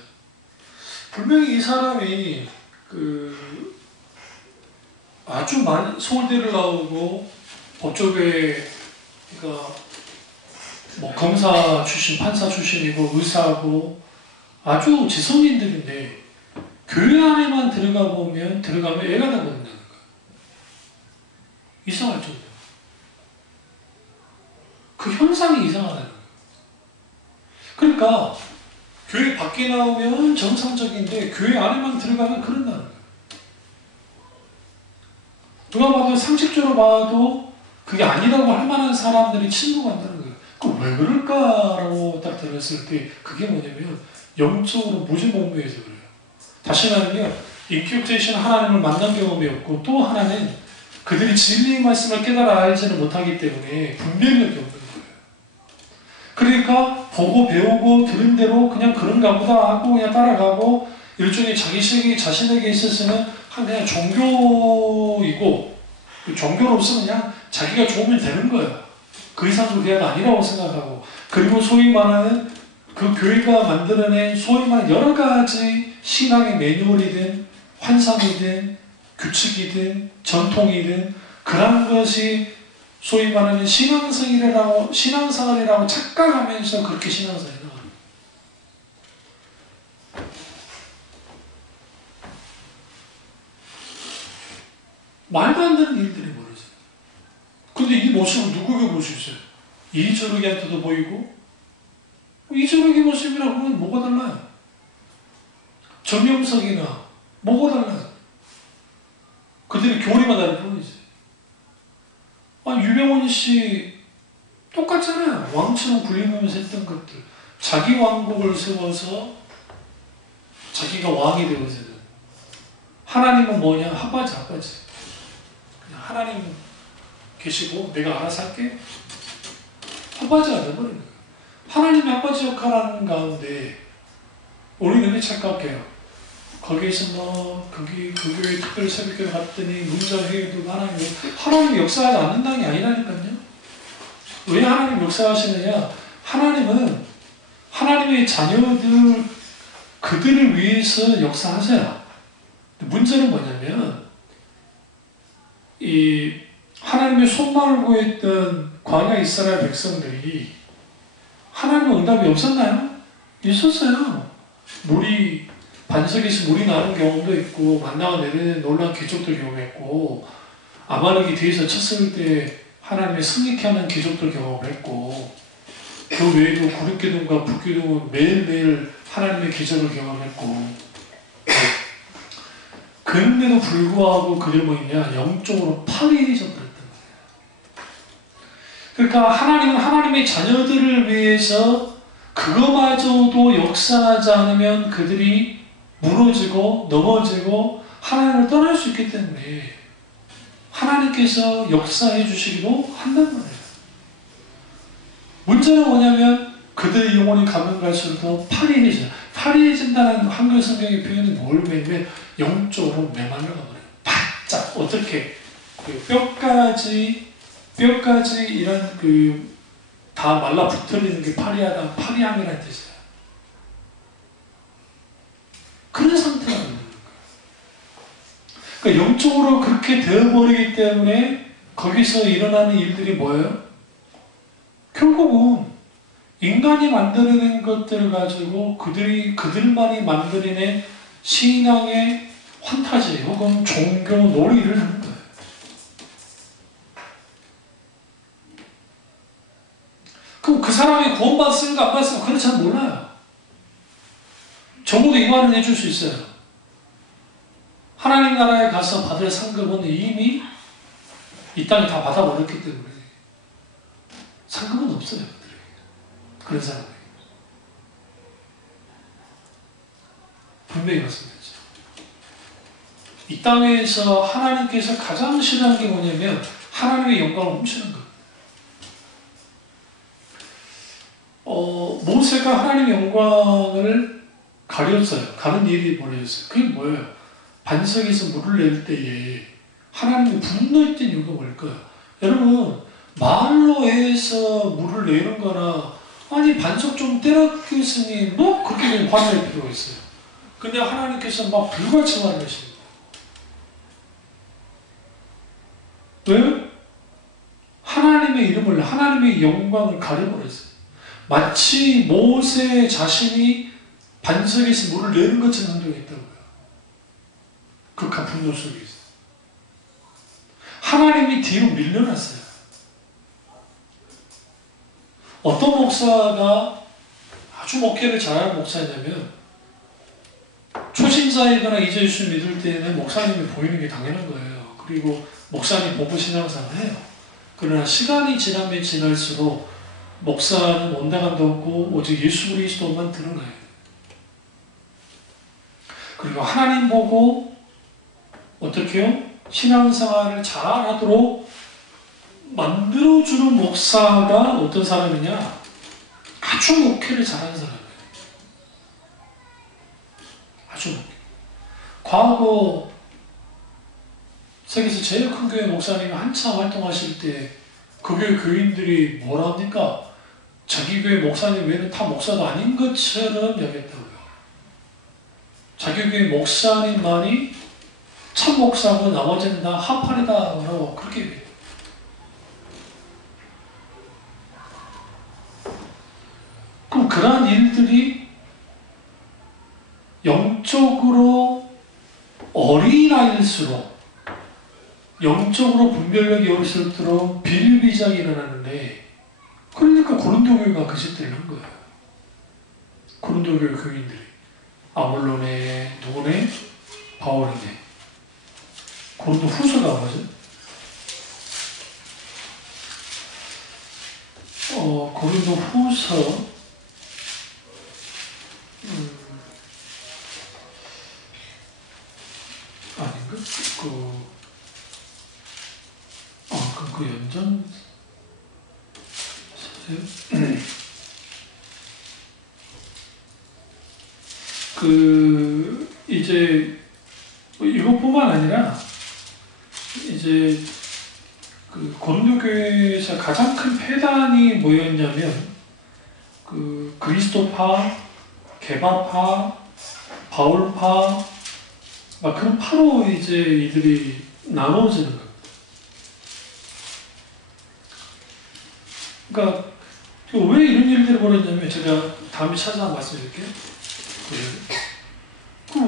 분명히 이 사람이 그 아주 많이 서울대를 나오고 법조계, 그러니까 뭐 검사 출신, 판사 출신이고 의사고 아주 지성인들인데 교회 안에만 들어가면 애가 다 보인다는 거예요. 이상할 정도. 그 현상이 이상하다는 거예요. 그러니까 교회 밖에 나오면 정상적인데 교회 안에만 들어가면 그런다는 거예요. 누가 봐도 상식적으로 봐도 그게 아니라고 할 만한 사람들이 침묵한다는 거예요. 왜 그럴까라고 딱 들었을 때 그게 뭐냐면 영적으로 무지몽매해서 그래요. 다시 말하면 인격체이신 하나님을 만난 경험이 없고, 또 하나는 그들이 진리의 말씀을 깨달아 알지는 못하기 때문에 분별력이 없는 거예요. 그러니까 보고 배우고 들은 대로 그냥 그런가 보다 하고 그냥 따라가고, 일종의 자신에게 있어서는 그냥 종교이고, 종교로서 그냥 자기가 좋으면 되는 거예요. 그 이상 그게가 아니라고 생각하고, 그리고 소위 말하는 그 교회가 만들어낸 소위 말하는 여러 가지 신앙의 매뉴얼이든 환상이든 규칙이든 전통이든 그런 것이 소위 말하는 신앙생활이라고 착각하면서 그렇게 신앙생활을 합니다. 말도 안 되는 일들이 벌어져요. 근데 이 모습을 누구에게 볼 수 있어요? 이저르기한테도 보이고, 이저르기 모습이라고 하면 뭐가 달라요? 정명석이나 뭐가 달라요? 그들의 교리만 다를 뿐이지. 유병원 씨 똑같잖아요. 왕처럼 군림하면서 했던 것들. 자기 왕국을 세워서 자기가 왕이 되어서는, 하나님은 뭐냐? 하빠지. 그냥 하나님 계시고 내가 알아서 할게. 하빠지가 돼버리는 거예요. 하나님의 아버지 역할하는 가운데 우리는 왜 착각해요? 거기에서 그 교회 특별 새벽교회 갔더니 문자회의도 하나님 역사하지 않는다는 게 아니라니까요. 왜 하나님 역사하시느냐? 하나님은 하나님의 자녀들, 그들을 위해서 역사하세요. 문제는 뭐냐면, 이 하나님의 손만을 구했던 광야 이스라엘 백성들이 하나님의 응답이 없었나요? 있었어요. 물이 반석에서 물이 나는 경험도 있고 만나가 내리는 놀라운 기적도 경험했고 아말렉이 뒤에서 쳤을 때 하나님의 승리케 하는 기적도 경험했고 그 외에도 구름기둥과 불기둥은 매일매일 하나님의 기적을 경험했고 그런데도 불구하고 그들 뭐냐 영적으로 파괴해졌다. 그러니까 하나님은 하나님의 자녀들을 위해서 그거마저도 역사하지 않으면 그들이 무너지고 넘어지고 하나님을 떠날 수 있기 때문에 하나님께서 역사해 주시기도 한단 말이에요. 문제는 뭐냐면 그들의 영혼이 가면 갈수록 더 파리해져요. 파리해진다는 한글 성경의 표현이 뭘 배우면 영적으로 메말라가 버려요. 바짝 어떻게 그 뼈까지 이런 그 다 말라붙어있는 게 파리하다 파리함이라는 뜻이에요. 그런 상태가 있는 거예요. 그러니까 영적으로 그렇게 되어버리기 때문에 거기서 일어나는 일들이 뭐예요? 결국은 인간이 만들어낸 것들을 가지고 그들만이 만들어낸 신앙의 환타지 혹은 종교 놀이를 하는 거예요. 그럼 그 사람이 구원받았습니까? 안 받았습니까? 그건 잘 몰라요. 적어도 이 말은 해줄 수 있어요. 하나님 나라에 가서 받을 상급은 이미 이 땅에 다 받아버렸기 때문에 상급은 없어요. 그런 사람에게. 분명히 말씀드리죠. 이 땅에서 하나님께서 가장 싫어하는 게 뭐냐면 하나님의 영광을 훔치는 것. 모세가 하나님의 영광을 가렸어요. 가는 일이 벌어졌어요. 그게 뭐예요? 반석에서 물을 낼 때에 하나님이 분노했던 이유가 뭘까요? 여러분 말로 해서 물을 내는 거나 아니 반석 좀 때렸으니 뭐 그렇게 좀 화낼 필요가 있어요. 근데 하나님께서 막 불같이 화내십니다. 왜? 하나님의 이름을 하나님의 영광을 가려버렸어요. 마치 모세 자신이 반석에서 물을 내는 것처럼 행동했다고요. 극한 분노 속에서. 하나님이 뒤로 밀려났어요. 어떤 목사가 아주 목회를 잘하는 목사냐면 초신자이거나 이제 예수 믿을 때는 목사님이 보이는 게 당연한 거예요. 그리고 목사님 보고 신앙생활을 해요. 그러나 시간이 지나면 지날수록 목사는 온당함도 없고 오직 예수 그리스도만 드러나요. 그리고 하나님 보고 어떻게 해요? 신앙생활을 잘하도록 만들어주는 목사가 어떤 사람이냐? 아주 목회를 잘하는 사람이에요. 아주 목회. 과거 세계에서 제일 큰 교회 목사님이 한참 활동하실 때 그 교회 교인들이 뭐라 합니까? 자기 교회 목사님 외에는 다 목사도 아닌 것처럼 여겼다고요. 자기 교회 목사님만이 참 목사고 나머지는 다 하팔이다라고 그렇게 얘기해요. 그럼 그러한 일들이 영적으로 어린아이일수록 영적으로 분별력이 어릴수록 비일비재하게 일어나는데 그러니까 고린도 교회가 그 짓들을 한 거예요. 고린도 교회 교인들이 아볼론의 누구네? 바울이네. 고린도 후서가 뭐죠? 고린도 후서 아닌가? 그 연장 이제 이것뿐만 아니라 이제 그 고린도 교회에서 가장 큰 폐단이 뭐였냐면 그 그리스도파, 게바파, 바울파 막 그런 파로 이제 이들이 나눠지는 거예요. 그러니까 왜 이런 일들이 벌어졌냐면 제가 다음에 찾아서 말씀드릴게요.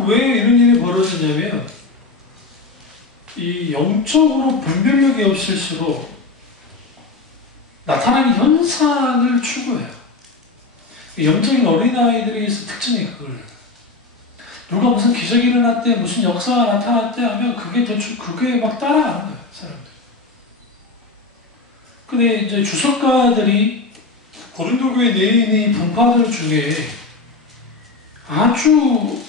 왜 이런 일이 벌어지냐면 이 영적으로 분별력이 없을수록 나타나는 현상을 추구해요. 영적인 어린아이들에게서 특징이 그거예요. 누가 무슨 기적이 일어났대, 무슨 역사가 나타났대 하면 그게 막 따라가는 거예요, 사람들. 근데 이제 주석가들이 고린도교회 내에 있는 분파들 중에 아주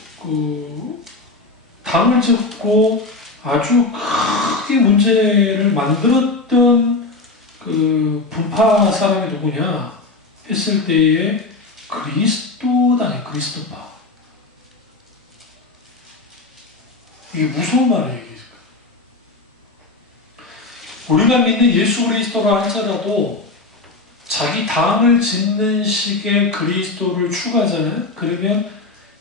당을 짓고 아주 크게 문제를 만들었던 그 분파 사람이 누구냐 했을 때에 그리스도다, 그리스도파. 이게 무서운 말이에요. 우리가 믿는 예수 그리스도라 할지라도 자기 당을 짓는 식의 그리스도를 추구하잖아요. 그러면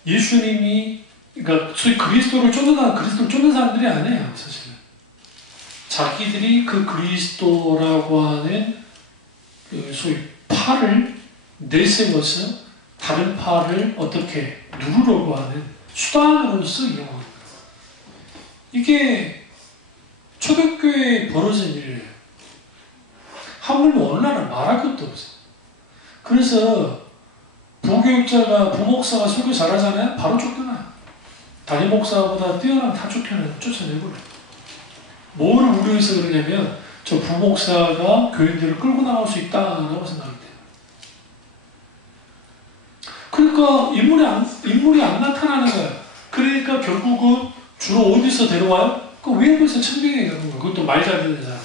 예수님이, 그러니까 소위 그리스도를 쫓는 사람들이 아니에요, 사실은. 자기들이 그 그리스도라고 하는 그 소위 파를 내세워서 다른 파를 어떻게 누르려고 하는 수단으로서 이용하는 거예요. 이게 초대교회에 벌어진 일이에요. 하물며 오늘날은 말할 것도 없어요. 그래서 부교육자가, 부목사가 설교 잘하잖아요? 바로 쫓겨나요. 담임 목사보다 뛰어나면 다 쫓아내버려요. 뭐를 우려해서 그러냐면 저 부목사가 교인들을 끌고 나갈 수 있다라고 생각이 돼요. 그러니까 인물이 안 나타나는 거예요. 그러니까 결국은 주로 어디서 데려와요? 그 외부에서 청빙에 가는 거예요. 그것도 말 잘 듣는 사람.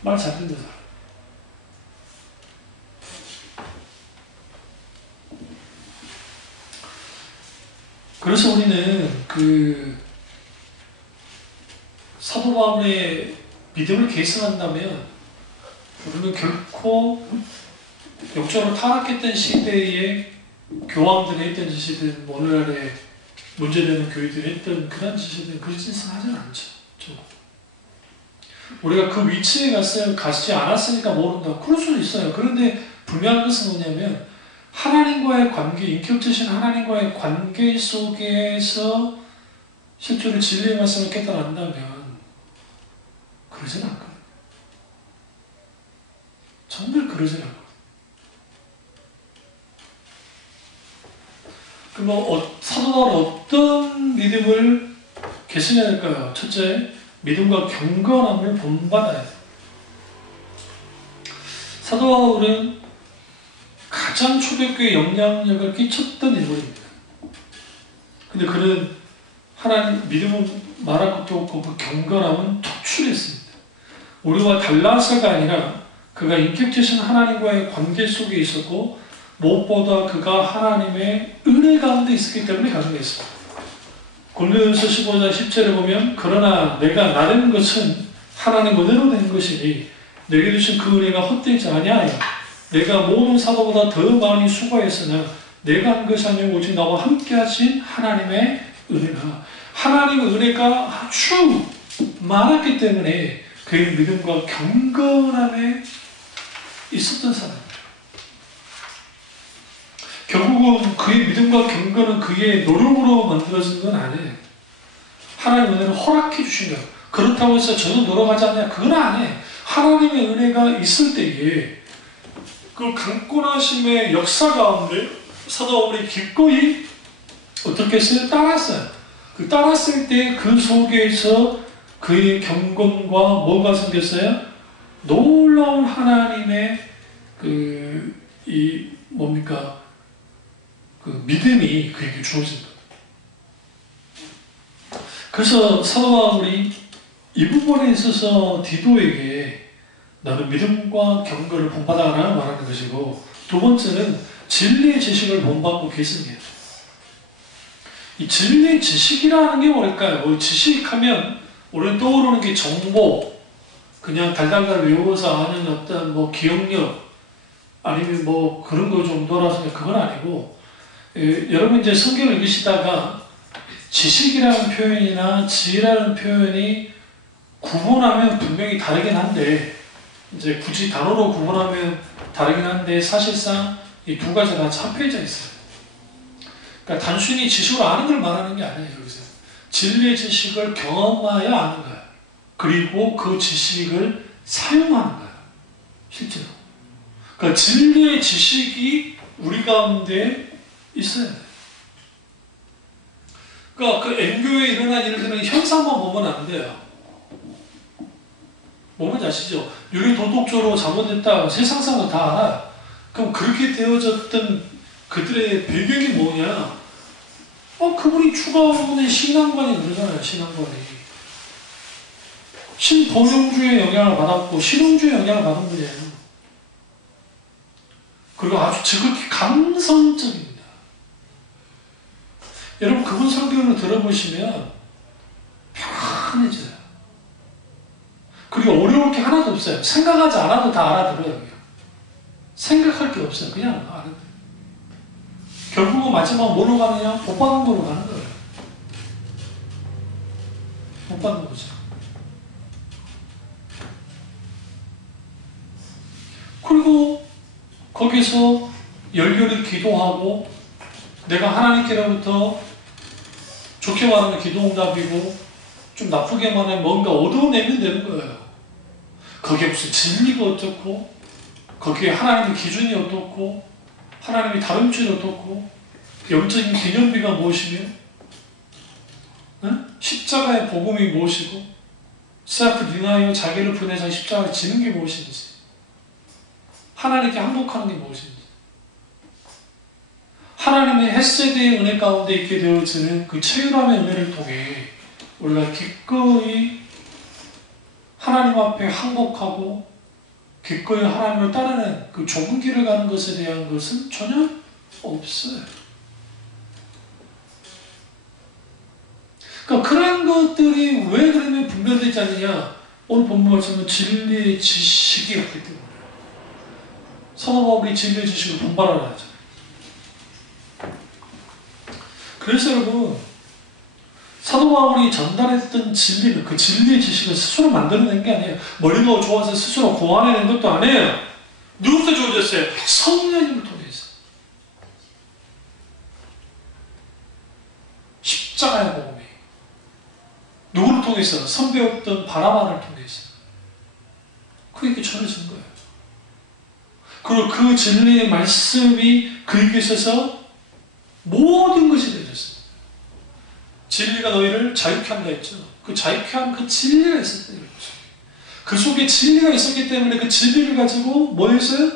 말 잘 듣는 사람. 그래서 우리는 그 사도 바울의 믿음을 계승한다면 우리는 결코 역적으로 타락했던 시대에 교황들이 했던 짓이든 오늘날에 문제되는 교회들이 했던 그런 짓이든 그 짓은 하진 않죠. 우리가 그 위치에 가지 않았으니까 모른다. 그럴 수는 있어요. 그런데 분명한 것은 뭐냐면 하나님과의 관계, 인격적인 하나님과의 관계 속에서 실제로 진리의 말씀을 깨달았다면 그러진 않거든요. 정말 그러진 않거든요. 그럼 사도 바울은 어떤 믿음을 계승해야 될까요? 첫째, 믿음과 경건함을 본받아야 돼요. 사도 바울은 가장 초대교회에 영향력을 끼쳤던 인물입니다. 근데 그는 하나님 믿음은 말할 것도 없고 그 경건함은 특출했습니다. 우리와 달라서가 아니라 그가 인격적인 하나님과의 관계 속에 있었고 무엇보다 그가 하나님의 은혜 가운데 있었기 때문에 가능했습니다. 골로새서 15장 10절에 보면 그러나 내가 나는 것은 하나님 은혜로 된 것이니 내게 주신 그 은혜가 헛되지 아니하여 내가 모든 사도보다 더 많이 수고했으나 내가 한 것이 아니고 오직 나와 함께 하신 하나님의 은혜가, 하나님의 은혜가 아주 많았기 때문에 그의 믿음과 경건함에 있었던 사람입니다. 결국은 그의 믿음과 경건은 그의 노력으로 만들어진 건 아니에요. 하나님의 은혜를 허락해 주신 거예요. 그렇다고 해서 저는 노력하지 않냐? 그건 아니에요. 하나님의 은혜가 있을 때에 그 강권하심의 역사 가운데 사도 바울이 기꺼이 어떻게 했어요? 따랐어요. 그 따랐을 때 그 속에서 그의 경건과 뭐가 생겼어요? 놀라운 하나님의 그 믿음이 그에게 주어진 거예요. 그래서 사도 바울이 이 부분에 있어서 디도에게 너는 믿음과 경건을 본받아라 말하는 것이고, 두 번째는 진리의 지식을 본받고 계승해야 돼요. 이 진리의 지식이라는 게 뭘까요? 지식하면 우리는 떠오르는 게 정보, 그냥 달달달 외워서 아는 어떤 기억력 아니면 그런 거 정도라서 그건 아니고, 여러분 이제 성경을 읽으시다가 지식이라는 표현이나 지혜라는 표현이 구분하면 분명히 다르긴 한데, 이제 굳이 단어로 구분하면 다르긴 한데 사실상 이 두 가지 다 합해져 있어요. 그러니까 단순히 지식으로 아는 걸 말하는 게 아니에요. 여기서 진리의 지식을 경험하여 아는 거예요. 그리고 그 지식을 사용하는 거예요. 실제로. 그러니까 진리의 지식이 우리 가운데 있어야 돼요. 그러니까 그 N교회에 일어난 일들은 현상만 보면 안 돼요. 뭔지 아시죠? 유리 도덕적으로 잘못했다, 세상상은 다 알아요. 그럼 그렇게 되어졌던 그들의 배경이 뭐냐? 그분이 추가하는 신앙관이 그러잖아요, 신앙관이. 신보용주의 영향을 받았고, 신흥주의 영향을 받은 분이에요. 그리고 아주 지극히 감성적입니다. 여러분, 그분 설교를 들어보시면 편해져요. 그리고 어려울 게 하나도 없어요. 생각하지 않아도 다 알아들어요. 생각할 게 없어요. 그냥 알아들어요. 결국은 마지막 뭐로 가느냐? 못 받는 거로 가는 거예요. 못 받는 거죠. 그리고 거기서 열렬히 기도하고 내가 하나님께로부터 좋게 말하면 기도응답이고 좀 나쁘게 말하면 뭔가 얻어내면 되는 거예요. 거기에 무슨 진리가 어떻고 거기에 하나님의 기준이 어떻고 하나님의 다름질이 어떻고 영적인 기념비가 무엇이며 십자가의 복음이 무엇이고 셀프 디나이어 자기를 분해서 십자가를 지는 게 무엇인지 하나님께 항복하는 게 무엇인지 하나님의 헤세드의 은혜 가운데 있게 되어지는 그 체휼함의 은혜를 통해 우리가 기꺼이 하나님 앞에 항복하고 기꺼이 하나님을 따르는 그 좁은 길을 가는 것에 대한 것은 전혀 없어요. 그러니까 그런 것들이 왜 그러면 분별되지 않느냐? 오늘 본문 말씀은 진리의 지식이 없기 때문에 사도 바울이 진리의 지식을 분발하라 하죠. 그래서 여러분 사도 바울이 전달했던 진리는 그 진리의 지식을 스스로 만들어낸 게 아니에요. 머리가 좋아서 스스로 고안해낸 것도 아니에요. 누구부터 주어졌어요? 성령님을 통해서. 십자가의 복음이 누구를 통해서? 선배였던 바나바를 통해서. 그에게 전해진 거예요. 그리고 그 진리의 말씀이 그에게 있어서 모든 것이 되어졌어요. 진리가 너희를 자유케 한다 했죠. 그 자유케 한 그 진리가 있었다는 거죠. 그 속에 진리가 있었기 때문에 그 진리를 가지고 뭐 했어요?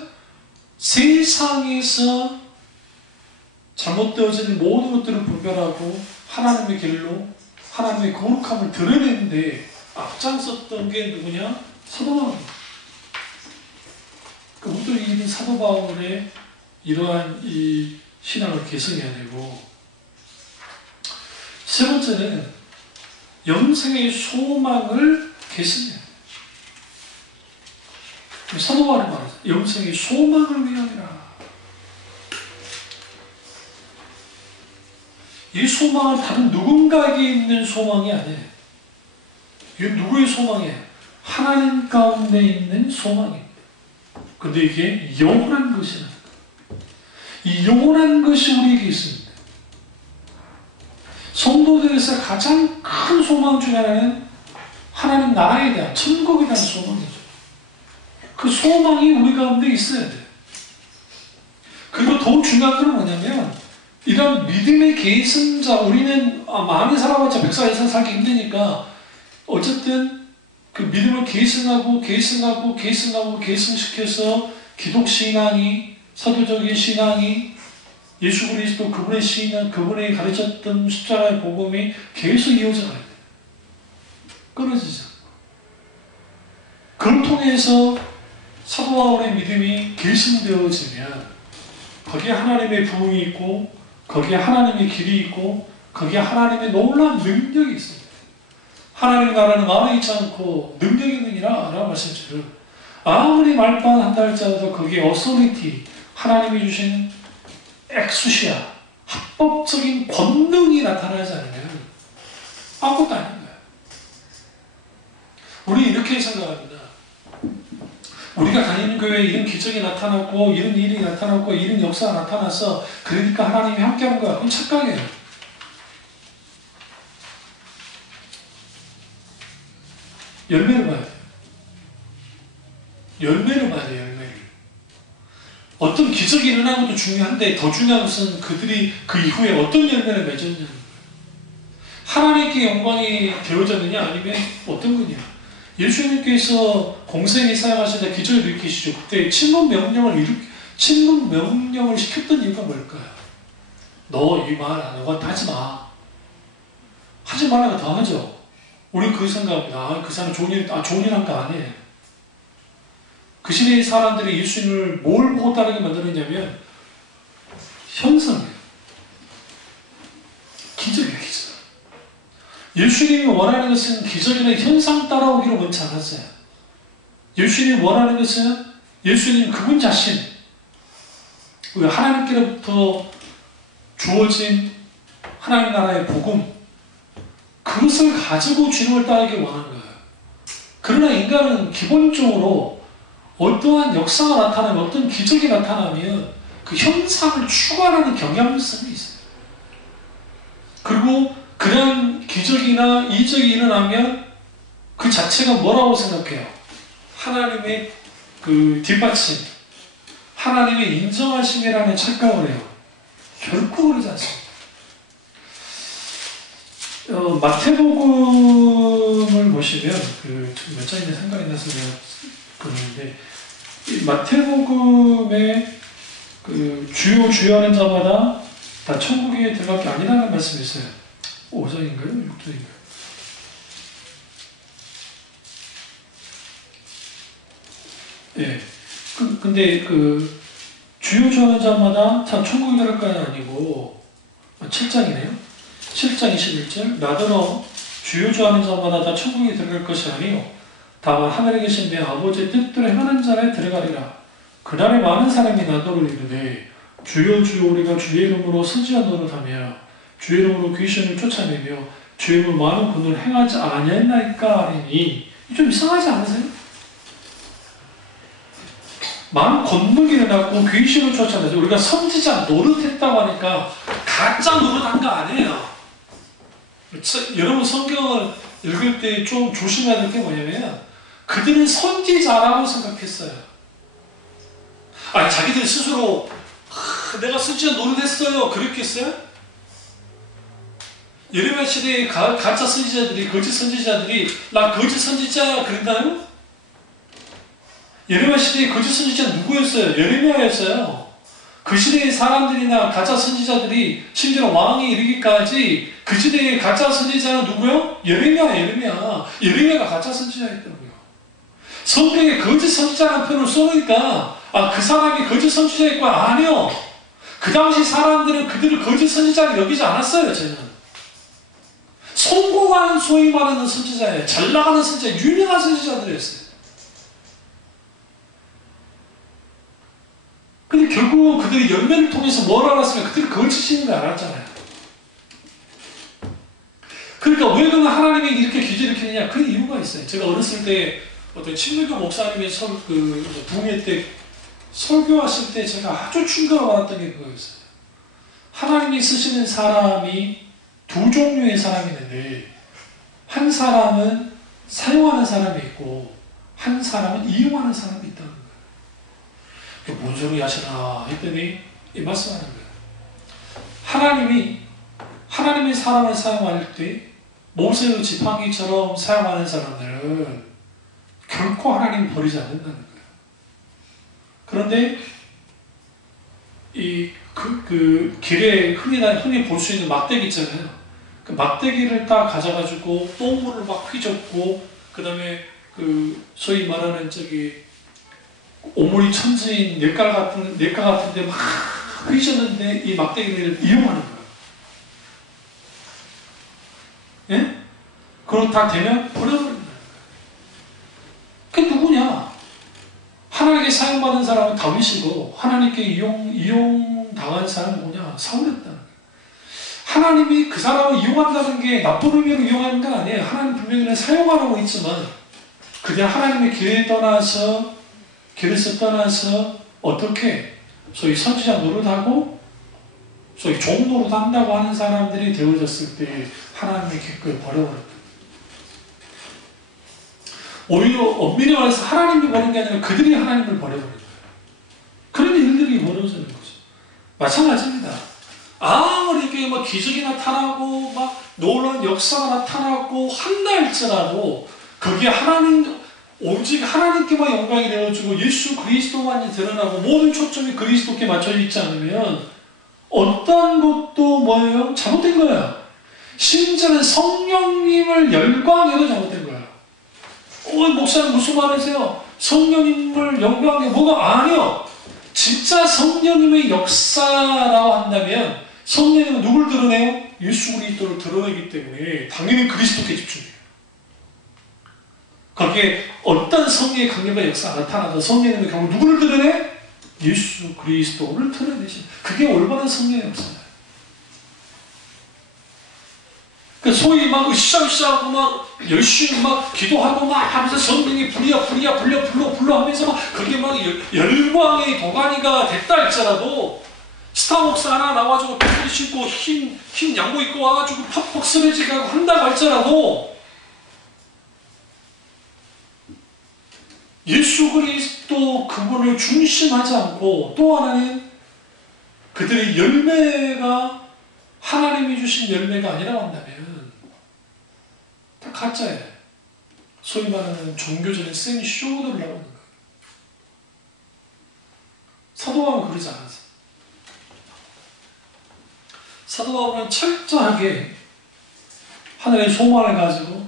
세상에서 잘못되어진 모든 것들을 분별하고 하나님의 길로 하나님의 거룩함을 드러내는데 앞장섰던 게 누구냐? 사도 바울입니다. 그 우리들이 사도 바울의 이러한 이 신앙을 개성해야 되고 세 번째는 영생의 소망을 개선해야 돼요. 사도 바울이 말하죠. 영생의 소망을 위함이라. 이 소망은 다른 누군가에게 있는 소망이 아니에요. 이건 누구의 소망이에요? 하나님 가운데 있는 소망입니다. 근데 이게 영원한 것이라. 이 영원한 것이 우리에게 있습니다. 성도들에서 가장 큰 소망 중에 하나는 하나님 나라에 대한 천국에 대한 소망이죠. 그 소망이 우리 가운데 있어야 돼요. 그리고 더 중요한 건 뭐냐면 이런 믿음의 계승자 우리는 많이 살아봤자 100살 이상 살기 힘드니까 어쨌든 그 믿음을 계승시켜서 기독신앙이 서도적인 신앙이 예수 그리스도 그분의 신앙, 그분이 가르쳤던 십자가의 복음이 계속 이어져 가야 돼요. 끊어지지 않고. 그걸 통해서 사도 바울의 믿음이 계승되어지면 거기에 하나님의 부흥이 있고 거기에 하나님의 길이 있고 거기에 하나님의 놀라운 능력이 있습니다. 하나님의 나라는 말에 있지 않고 능력이 있느니라 라고 말씀드려요. 아무리 말반한다 할지라도 거기에 어소리티 하나님이 주신 엑수시아 합법적인 권능이 나타나지 않으면 아무것도 아닌 거예요. 우리 이렇게 생각합니다. 우리가 다니는 교회에 이런 기적이 나타났고 이런 일이 나타났고 이런 역사가 나타나서 그러니까 하나님이 함께하는 거야. 그건 착각이에요. 열매를 봐야 돼요. 열매를 봐야 돼요. 열매를. 어떤 기적이 일어나는 것도 중요한데 더 중요한 것은 그들이 그 이후에 어떤 열매를 맺었냐는 거예요. 하나님께 영광이 되어졌느냐 아니면 어떤 거냐. 예수님께서 공생에 사역하실 때 기적을 일으키시죠. 그때 침문 명령을 시켰던 이유가 뭘까요? 너 이 말 너가 하지 마. 하지 말라고 더 하죠. 우리는 그 생각합니다. 아, 그 사람 좋은 일 한 거 아니에요. 그 시대의 사람들이 예수님을 뭘 보고 따르게 만들었냐면 현상이에요. 기적이에요. 기적. 예수님이 원하는 것은 기적이나 현상 따라오기를 원치 않았어요. 예수님이 원하는 것은 예수님 그분 자신, 하나님께로부터 주어진 하나님 나라의 복음, 그것을 가지고 주님을 따르기 원하는 거예요. 그러나 인간은 기본적으로 어떠한 역사가 나타나면, 어떤 기적이 나타나면 그 현상을 추구하는 경향성이 있어요. 그리고 그런 기적이나 이적이 일어나면 그 자체가 뭐라고 생각해요? 하나님의 그 뒷받침, 하나님의 인정하심이라는 착각을 해요. 결코 그러지 않습니다. 마태복음을 보시면 몇 장인지 생각이 나서 내가 그러는데, 마태복음의 주요 하는 자마다 다 천국에 들어갈 게 아니라는 말씀이 있어요. 5장인가요? 6장인가요? 예. 근데 주요 하는 자마다 다 천국에 들어갈 거 아니고 7장이네요. 7장 21절 나더러 주요 하는 자마다 다 천국에 들어갈 것이 아니요 다만 하늘에 계신 내 아버지의 뜻대로 행하는 자에 들어가리라. 그날에 많은 사람이 나더러 이르되 주여 우리가 주의 이름으로 선지자 노릇하며 주의 이름으로 귀신을 쫓아내며 주의 이름으로 많은 권능을 행하지 아니했나이까 하리니. 좀 이상하지 않으세요? 많은 권능이 일어났고 귀신을 쫓아내서 우리가 선지자 노릇했다고 하니까 가짜 노릇한 거 아니에요. 여러분 성경을 읽을 때 좀 조심해야 될 게 뭐냐면 그들은 선지자라고 생각했어요. 아니 자기들 스스로 내가 선지자 노릇했어요 그렇게 했어요? 예레미야 시대의 가짜 선지자들이, 거짓 선지자들이 나 거짓 선지자야 그랬나요? 예레미야 시대의 거짓 선지자 누구였어요? 예레미야였어요. 그 시대의 사람들이나 가짜 선지자들이 심지어 왕이 이르기까지 그 시대의 가짜 선지자는 누구요? 예레미야가 가짜 선지자였더라고요. 성경에 거짓 선지자라는 표현을 써놓으니까 그 사람이 거짓 선지자일 거야. 아니요. 그 당시 사람들은 그들을 거짓 선지자를 여기지 않았어요. 저는 성공하는 소위 말하는 선지자예요. 잘 나가는 선지자, 유명한 선지자들이었어요. 근데 결국은 그들이 열매를 통해서 뭘 알았으면 그들이 거짓인 걸 알았잖아요. 그러니까 왜 그러면 하나님이 이렇게 기적을 일으키느냐? 그 이유가 있어요. 제가 어렸을 때 어떤 친밀교 목사님의 부흥회 때 설교하실 때 제가 아주 충격을 받았던 게 그거였어요. 하나님이 쓰시는 사람이 두 종류의 사람이 있는데 한 사람은 사용하는 사람이 있고 한 사람은 이용하는 사람이 있다는 거예요. 뭔 소리 하시나 했더니 이 말씀하는 거예요. 하나님이 사람을 사용할 때 모세의 지팡이처럼 사용하는 사람들은 결코 하나님이 버리지 않는다는 거예요. 그런데 길에 흔히 볼 수 있는 막대기 있잖아요. 그 막대기를 딱 가져가지고 똥물을 막 휘젓고 그 다음에 소위 말하는 오므리 천지인 냇가 같은데 막 휘젓는데 이 막대기를 이용하는 거예요. 예? 그럼 다 되면 버려버린다는 거예요. 그게 누구냐? 하나님께 사용받은 사람은 다윗이고 하나님께 이용당한 사람은 뭐냐? 사울이었다는 거예요. 하나님이 그 사람을 이용한다는 게 나쁜 의미로 이용하는 건 아니에요. 하나님 분명히 사용하라고 했지만 그냥 하나님의 길에 떠나서 길에서 떠나서 어떻게 소위 선지자 노릇하고 소위 종 노릇한다고 하는 사람들이 되어졌을 때 하나님의 기꺼이 버려버렸다. 오히려 엄밀히 말해서 하나님이 버린 게 아니라 그들이 하나님을 버려버린 거예요. 그런 일들이 벌어지는 거죠. 마찬가지입니다. 아무리 이게 막 기적이 나타나고 막 놀라운 역사가 나타나고 한다 할지라도 그게 오직 하나님께만 영광이 되어지고 예수 그리스도만이 드러나고 모든 초점이 그리스도께 맞춰져 있지 않으면 어떤 것도 뭐예요? 잘못된 거야. 심지어는 성령님을 열광해도 잘못된 거야. 목사님 무슨 말하세요? 성령님을 영광해 뭐가 아니요. 진짜 성령님의 역사라고 한다면 성령님은 누굴 드러내요? 예수 그리스도를 드러내기 때문에 당연히 그리스도께 집중해요. 거기에 어떤 성령의 강력한 역사가 나타나도 성령님은 결국 누구를 드러내? 예수 그리스도를 드러내신. 그게 올바른 성령의 역사예요. 소위 막 으쌰으쌰하고 막 열심히 막 기도하고 막 하면서 성령이 불러 하면서 막 그게 막 열광의 도가니가 됐다 할지라도 스타 목사 하나 나와가지고 벽을 신고 흰 양복 입고 와가지고 퍽퍽 쓰러지게 하고 한다고 할지라도 예수 그리스도 그분을 중심하지 않고 또 하나는 그들의 열매가 하나님이 주신 열매가 아니라고 한다면 다 가짜예요. 소위 말하는 종교적인 생쇼들을 나오는 거예요. 사도 바울은 그러지 않았어요. 사도 바울은 철저하게 하늘의 소망을 가지고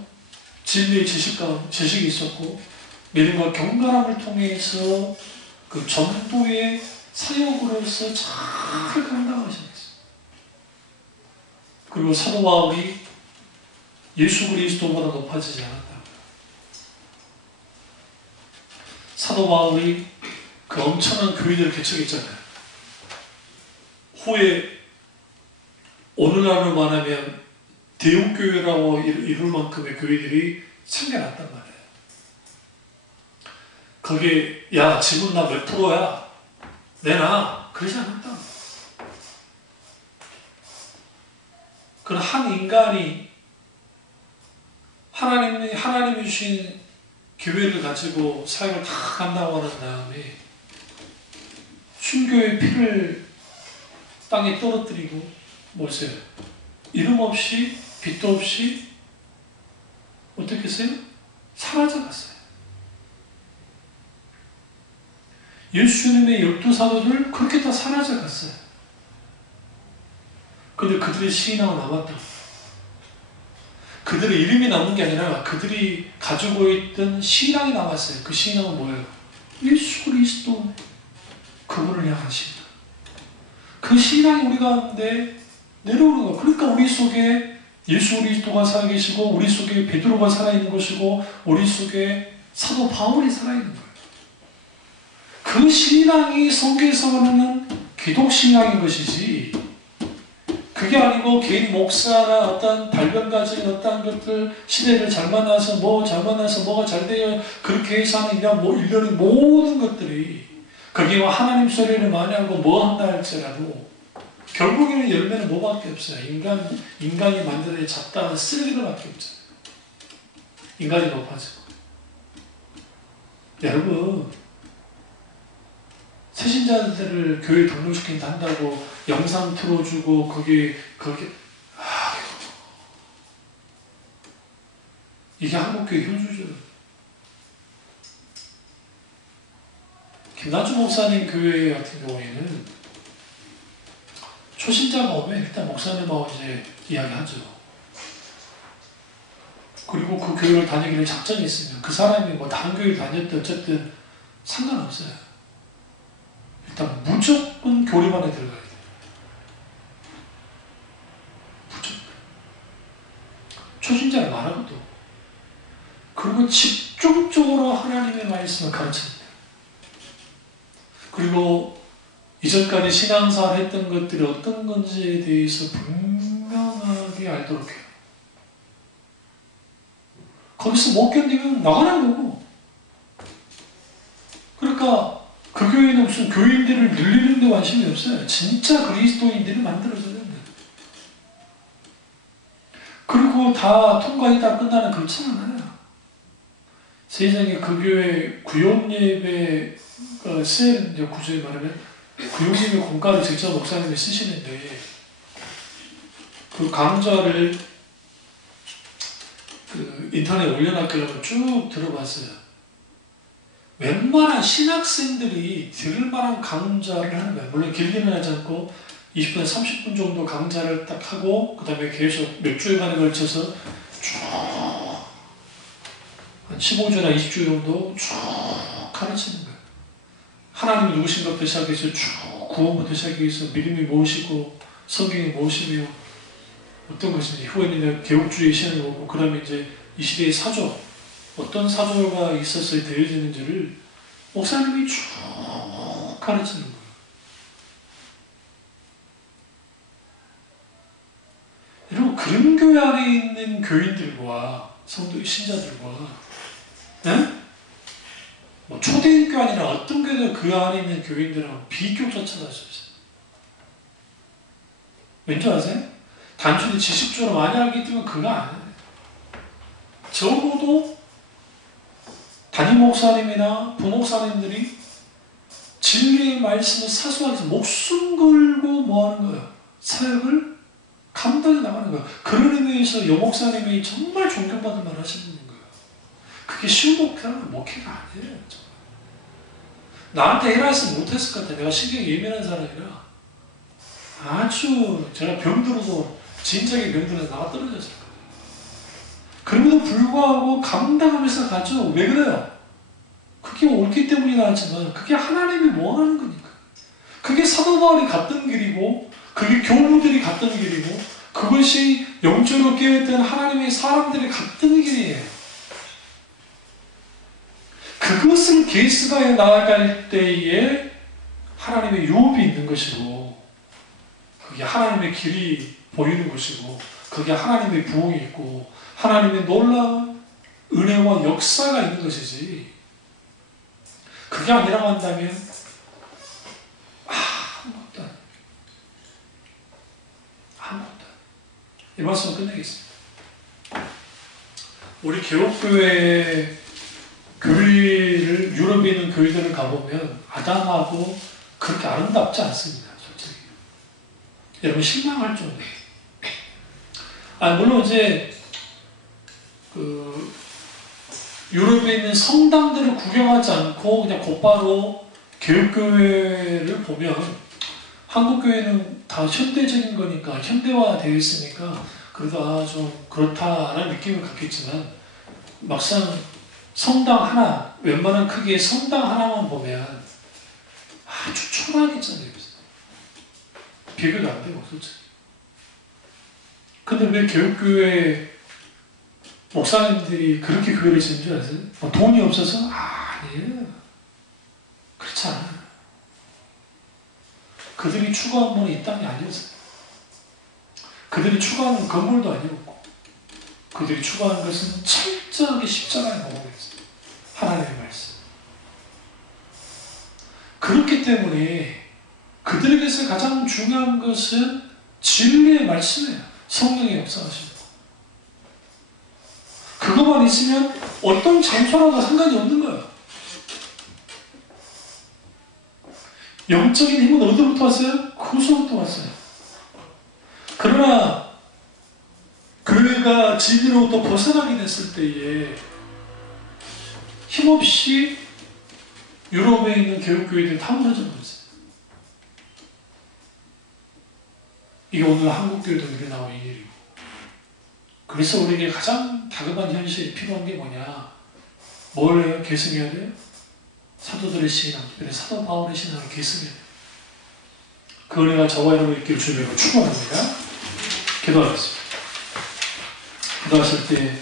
진리의 지식이 있었고 믿음과 경건함을 통해서 그 전도의 사역으로서 잘 감당하셨어요. 그리고 사도 바울이 예수 그리스도보다 높아지지 않았다. 사도 바울이 그 엄청난 교회들을 개척했잖아요. 후에 오늘날로 말하면 대형교회라고 이룰 만큼의 교회들이 생겨났단 말이에요. 거기에 야 지금 나 몇 프로야? 내놔. 그러지 않았다. 그런 한 인간이 하나님이 주신 교회를 가지고 사역을 다 감당하는 다음에 순교의 피를 땅에 떨어뜨리고 뭐세요? 이름 없이 빛도 없이 어떻게 했어요? 사라져갔어요. 예수님의 12사도들 그렇게 다 사라져갔어요. 근데 그들의 신앙은 남았다. 그들의 이름이 남은 게 아니라 그들이 가지고 있던 신앙이 남았어요. 그 신앙은 뭐예요? 예수 그리스도 그분을 향한 신앙. 그 신앙이 우리 가운데 내려오는 거예요. 그러니까 우리 속에 예수 그리스도가 살아계시고 우리 속에 베드로가 살아있는 것이고 우리 속에 사도 바울이 살아있는 거예요. 그 신앙이 성경에서 말하는 기독신앙인 것이지 그게 아니고 개인 목사나 어떤 발견가적인 어떤 것들 시대를 잘 만나서 뭐가 잘 돼야 그렇게 해서 하는 일련의 모든 것들이 거기에 하나님 소리를 많이 하고 뭐 한다 할지라도 결국에는 열매는 뭐밖에 없어요. 인간이 만들어낸 잡다한 쓰레기들밖에 없잖아요. 인간이 높아지고. 여러분 새신자들을 교회 등록시킨다 한다고 영상 틀어주고 거기 이게 한국교회 현주죠. 김난주 목사님 교회 같은 경우에는 초신자가 오면 일단 목사님하고 이제 이야기하죠. 그리고 그 교회를 다니기를 작정이 있으면 그 사람이 뭐 다른 교회를 다녔든 어쨌든 상관없어요. 일단 무조건 교리반에 들어가야 돼요. 무조건. 초신자를 말하고도. 그리고 집중적으로 하나님의 말씀을 가르칩니다. 그리고 이전까지 신앙생활 했던 것들이 어떤 건지에 대해서 분명하게 알도록 해요. 거기서 못 견디면 나가는 거고. 그러니까 그러니까 그 교회는 무슨 교인들을 늘리는 데 관심이 없어요. 진짜 그리스도인들이 만들어져야 됩니다. 그리고 다 통과이 다 끝나는 그렇지 않아요. 세상에 그 교회 구역예배 이제 구조에 말하면 구역예배 공과를 직접 목사님이 쓰시는데 그 강좌를 그 인터넷에 올려놨길래 쭉 들어봤어요. 웬만한 신학생들이 들을 만한 강좌를 하는 거예요. 물론 길게는 하지 않고 20분, 30분 정도 강좌를 딱 하고 그 다음에 계속 몇 주에간에 걸쳐서 쭉 한 15주나 20주 정도 쭉 가르치는 거예요. 하나님이 누구신가부터 시작해서 쭉 구원부터 시작해서 믿음이 무엇이고 성경이 무엇이며 어떤 것인지 후에는 개국주의 신을 보고 그 다음에 이제 이 시대의 사조 어떤 사조가 있어서 되어지는지를 목사님이 쭉 가르치는 거예요. 여러분 그런 교회 안에 있는 교인들과 성도 신자들과 뭐 초대인교 아니라 어떤 교회도 그 안에 있는 교인들하고 비교조차도 할 수 없어요. 왠지 아세요? 단순히 지식적으로 많이 알기 때문에 그거 아니에요. 적어도 담임 목사님이나 부목사님들이 진리의 말씀을 사수하기 위해서 목숨 걸고 뭐 하는 거예요? 사역을 감당해 나가는 거예요. 그런 의미에서 여목사님이 정말 존경받을 말 하시는 거예요. 그게 쉬운 목회가 아니에요. 나한테 해라했으면 못했을 것 같아. 내가 신경이 예민한 사람이라 아주 제가 병들어서 진작에 병들어서 나가 떨어졌을 거예요. 그럼에도 불구하고 감당하면서 가죠. 왜 그래요? 그게 옳기 때문이라 하지만 그게 하나님이 원하는 거니까. 그게 사도 바울이 갔던 길이고 그게 교무들이 갔던 길이고 그것이 영적으로 깨어있던 하나님의 사람들이 갔던 길이에요. 그것을 계승하여 나아갈 때에 하나님의 유업이 있는 것이고 그게 하나님의 길이 보이는 것이고 그게 하나님의 부흥이 있고 하나님의 놀라운 은혜와 역사가 있는 것이지 그게 아니라고 한다면 아무것도 아닙니다. 아무것도 아닙니다. 이 말씀을 끝내겠습니다. 우리 개혁교회 교회를 유럽에 있는 교회들을 가보면 아담하고 그렇게 아름답지 않습니다. 솔직히 여러분 실망할 정도예요. 물론 이제 그 유럽에 있는 성당들을 구경하지 않고 그냥 곧바로 개혁교회를 보면 한국 교회는 다 현대적인 거니까 현대화되어 있으니까 그래도 좀 그렇다라는 느낌을 갖겠지만 막상 성당 하나, 웬만한 크기의 성당 하나만 보면 아주 초라하겠잖아요. 비교가 안 돼요, 솔직히. 근데 왜 개혁교회 목사님들이 그렇게 교회를 지은 줄 아세요? 뭐 돈이 없어서? 아니에요. 그렇지 않아요. 그들이 추구한 분이 이 땅이 아니었어요. 그들이 추구하는 건물도 아니었고 그들이 추구하는 것은 철저하게 십자가에 넘어있어요. 하나님의 말씀. 그렇기 때문에 그들에게서 가장 중요한 것은 진리의 말씀이에요. 성령의 역사하시는 거. 그것만 있으면 어떤 장소라도 상관이 없는 거예요. 영적인 힘은 어디부터 왔어요? 그곳부터 왔어요. 그러나 교회가 진리로부터 벗어나게 됐을 때에 힘없이 유럽에 있는 개혁교회들이 다 무너져 버렸어요. 이게 오늘 한국교회도 일어나고 이 일이고. 그래서 우리에게 가장 다급한 현실이 필요한 게 뭐냐? 뭘 해요? 계승해야 돼요? 사도들의 신앙, 특별히 사도 바울의 신앙을 계승해야 돼요. 그 은혜가 저와 여러분 있기를 주님으로 축원합니다. 기도하겠습니다. 기도하실 때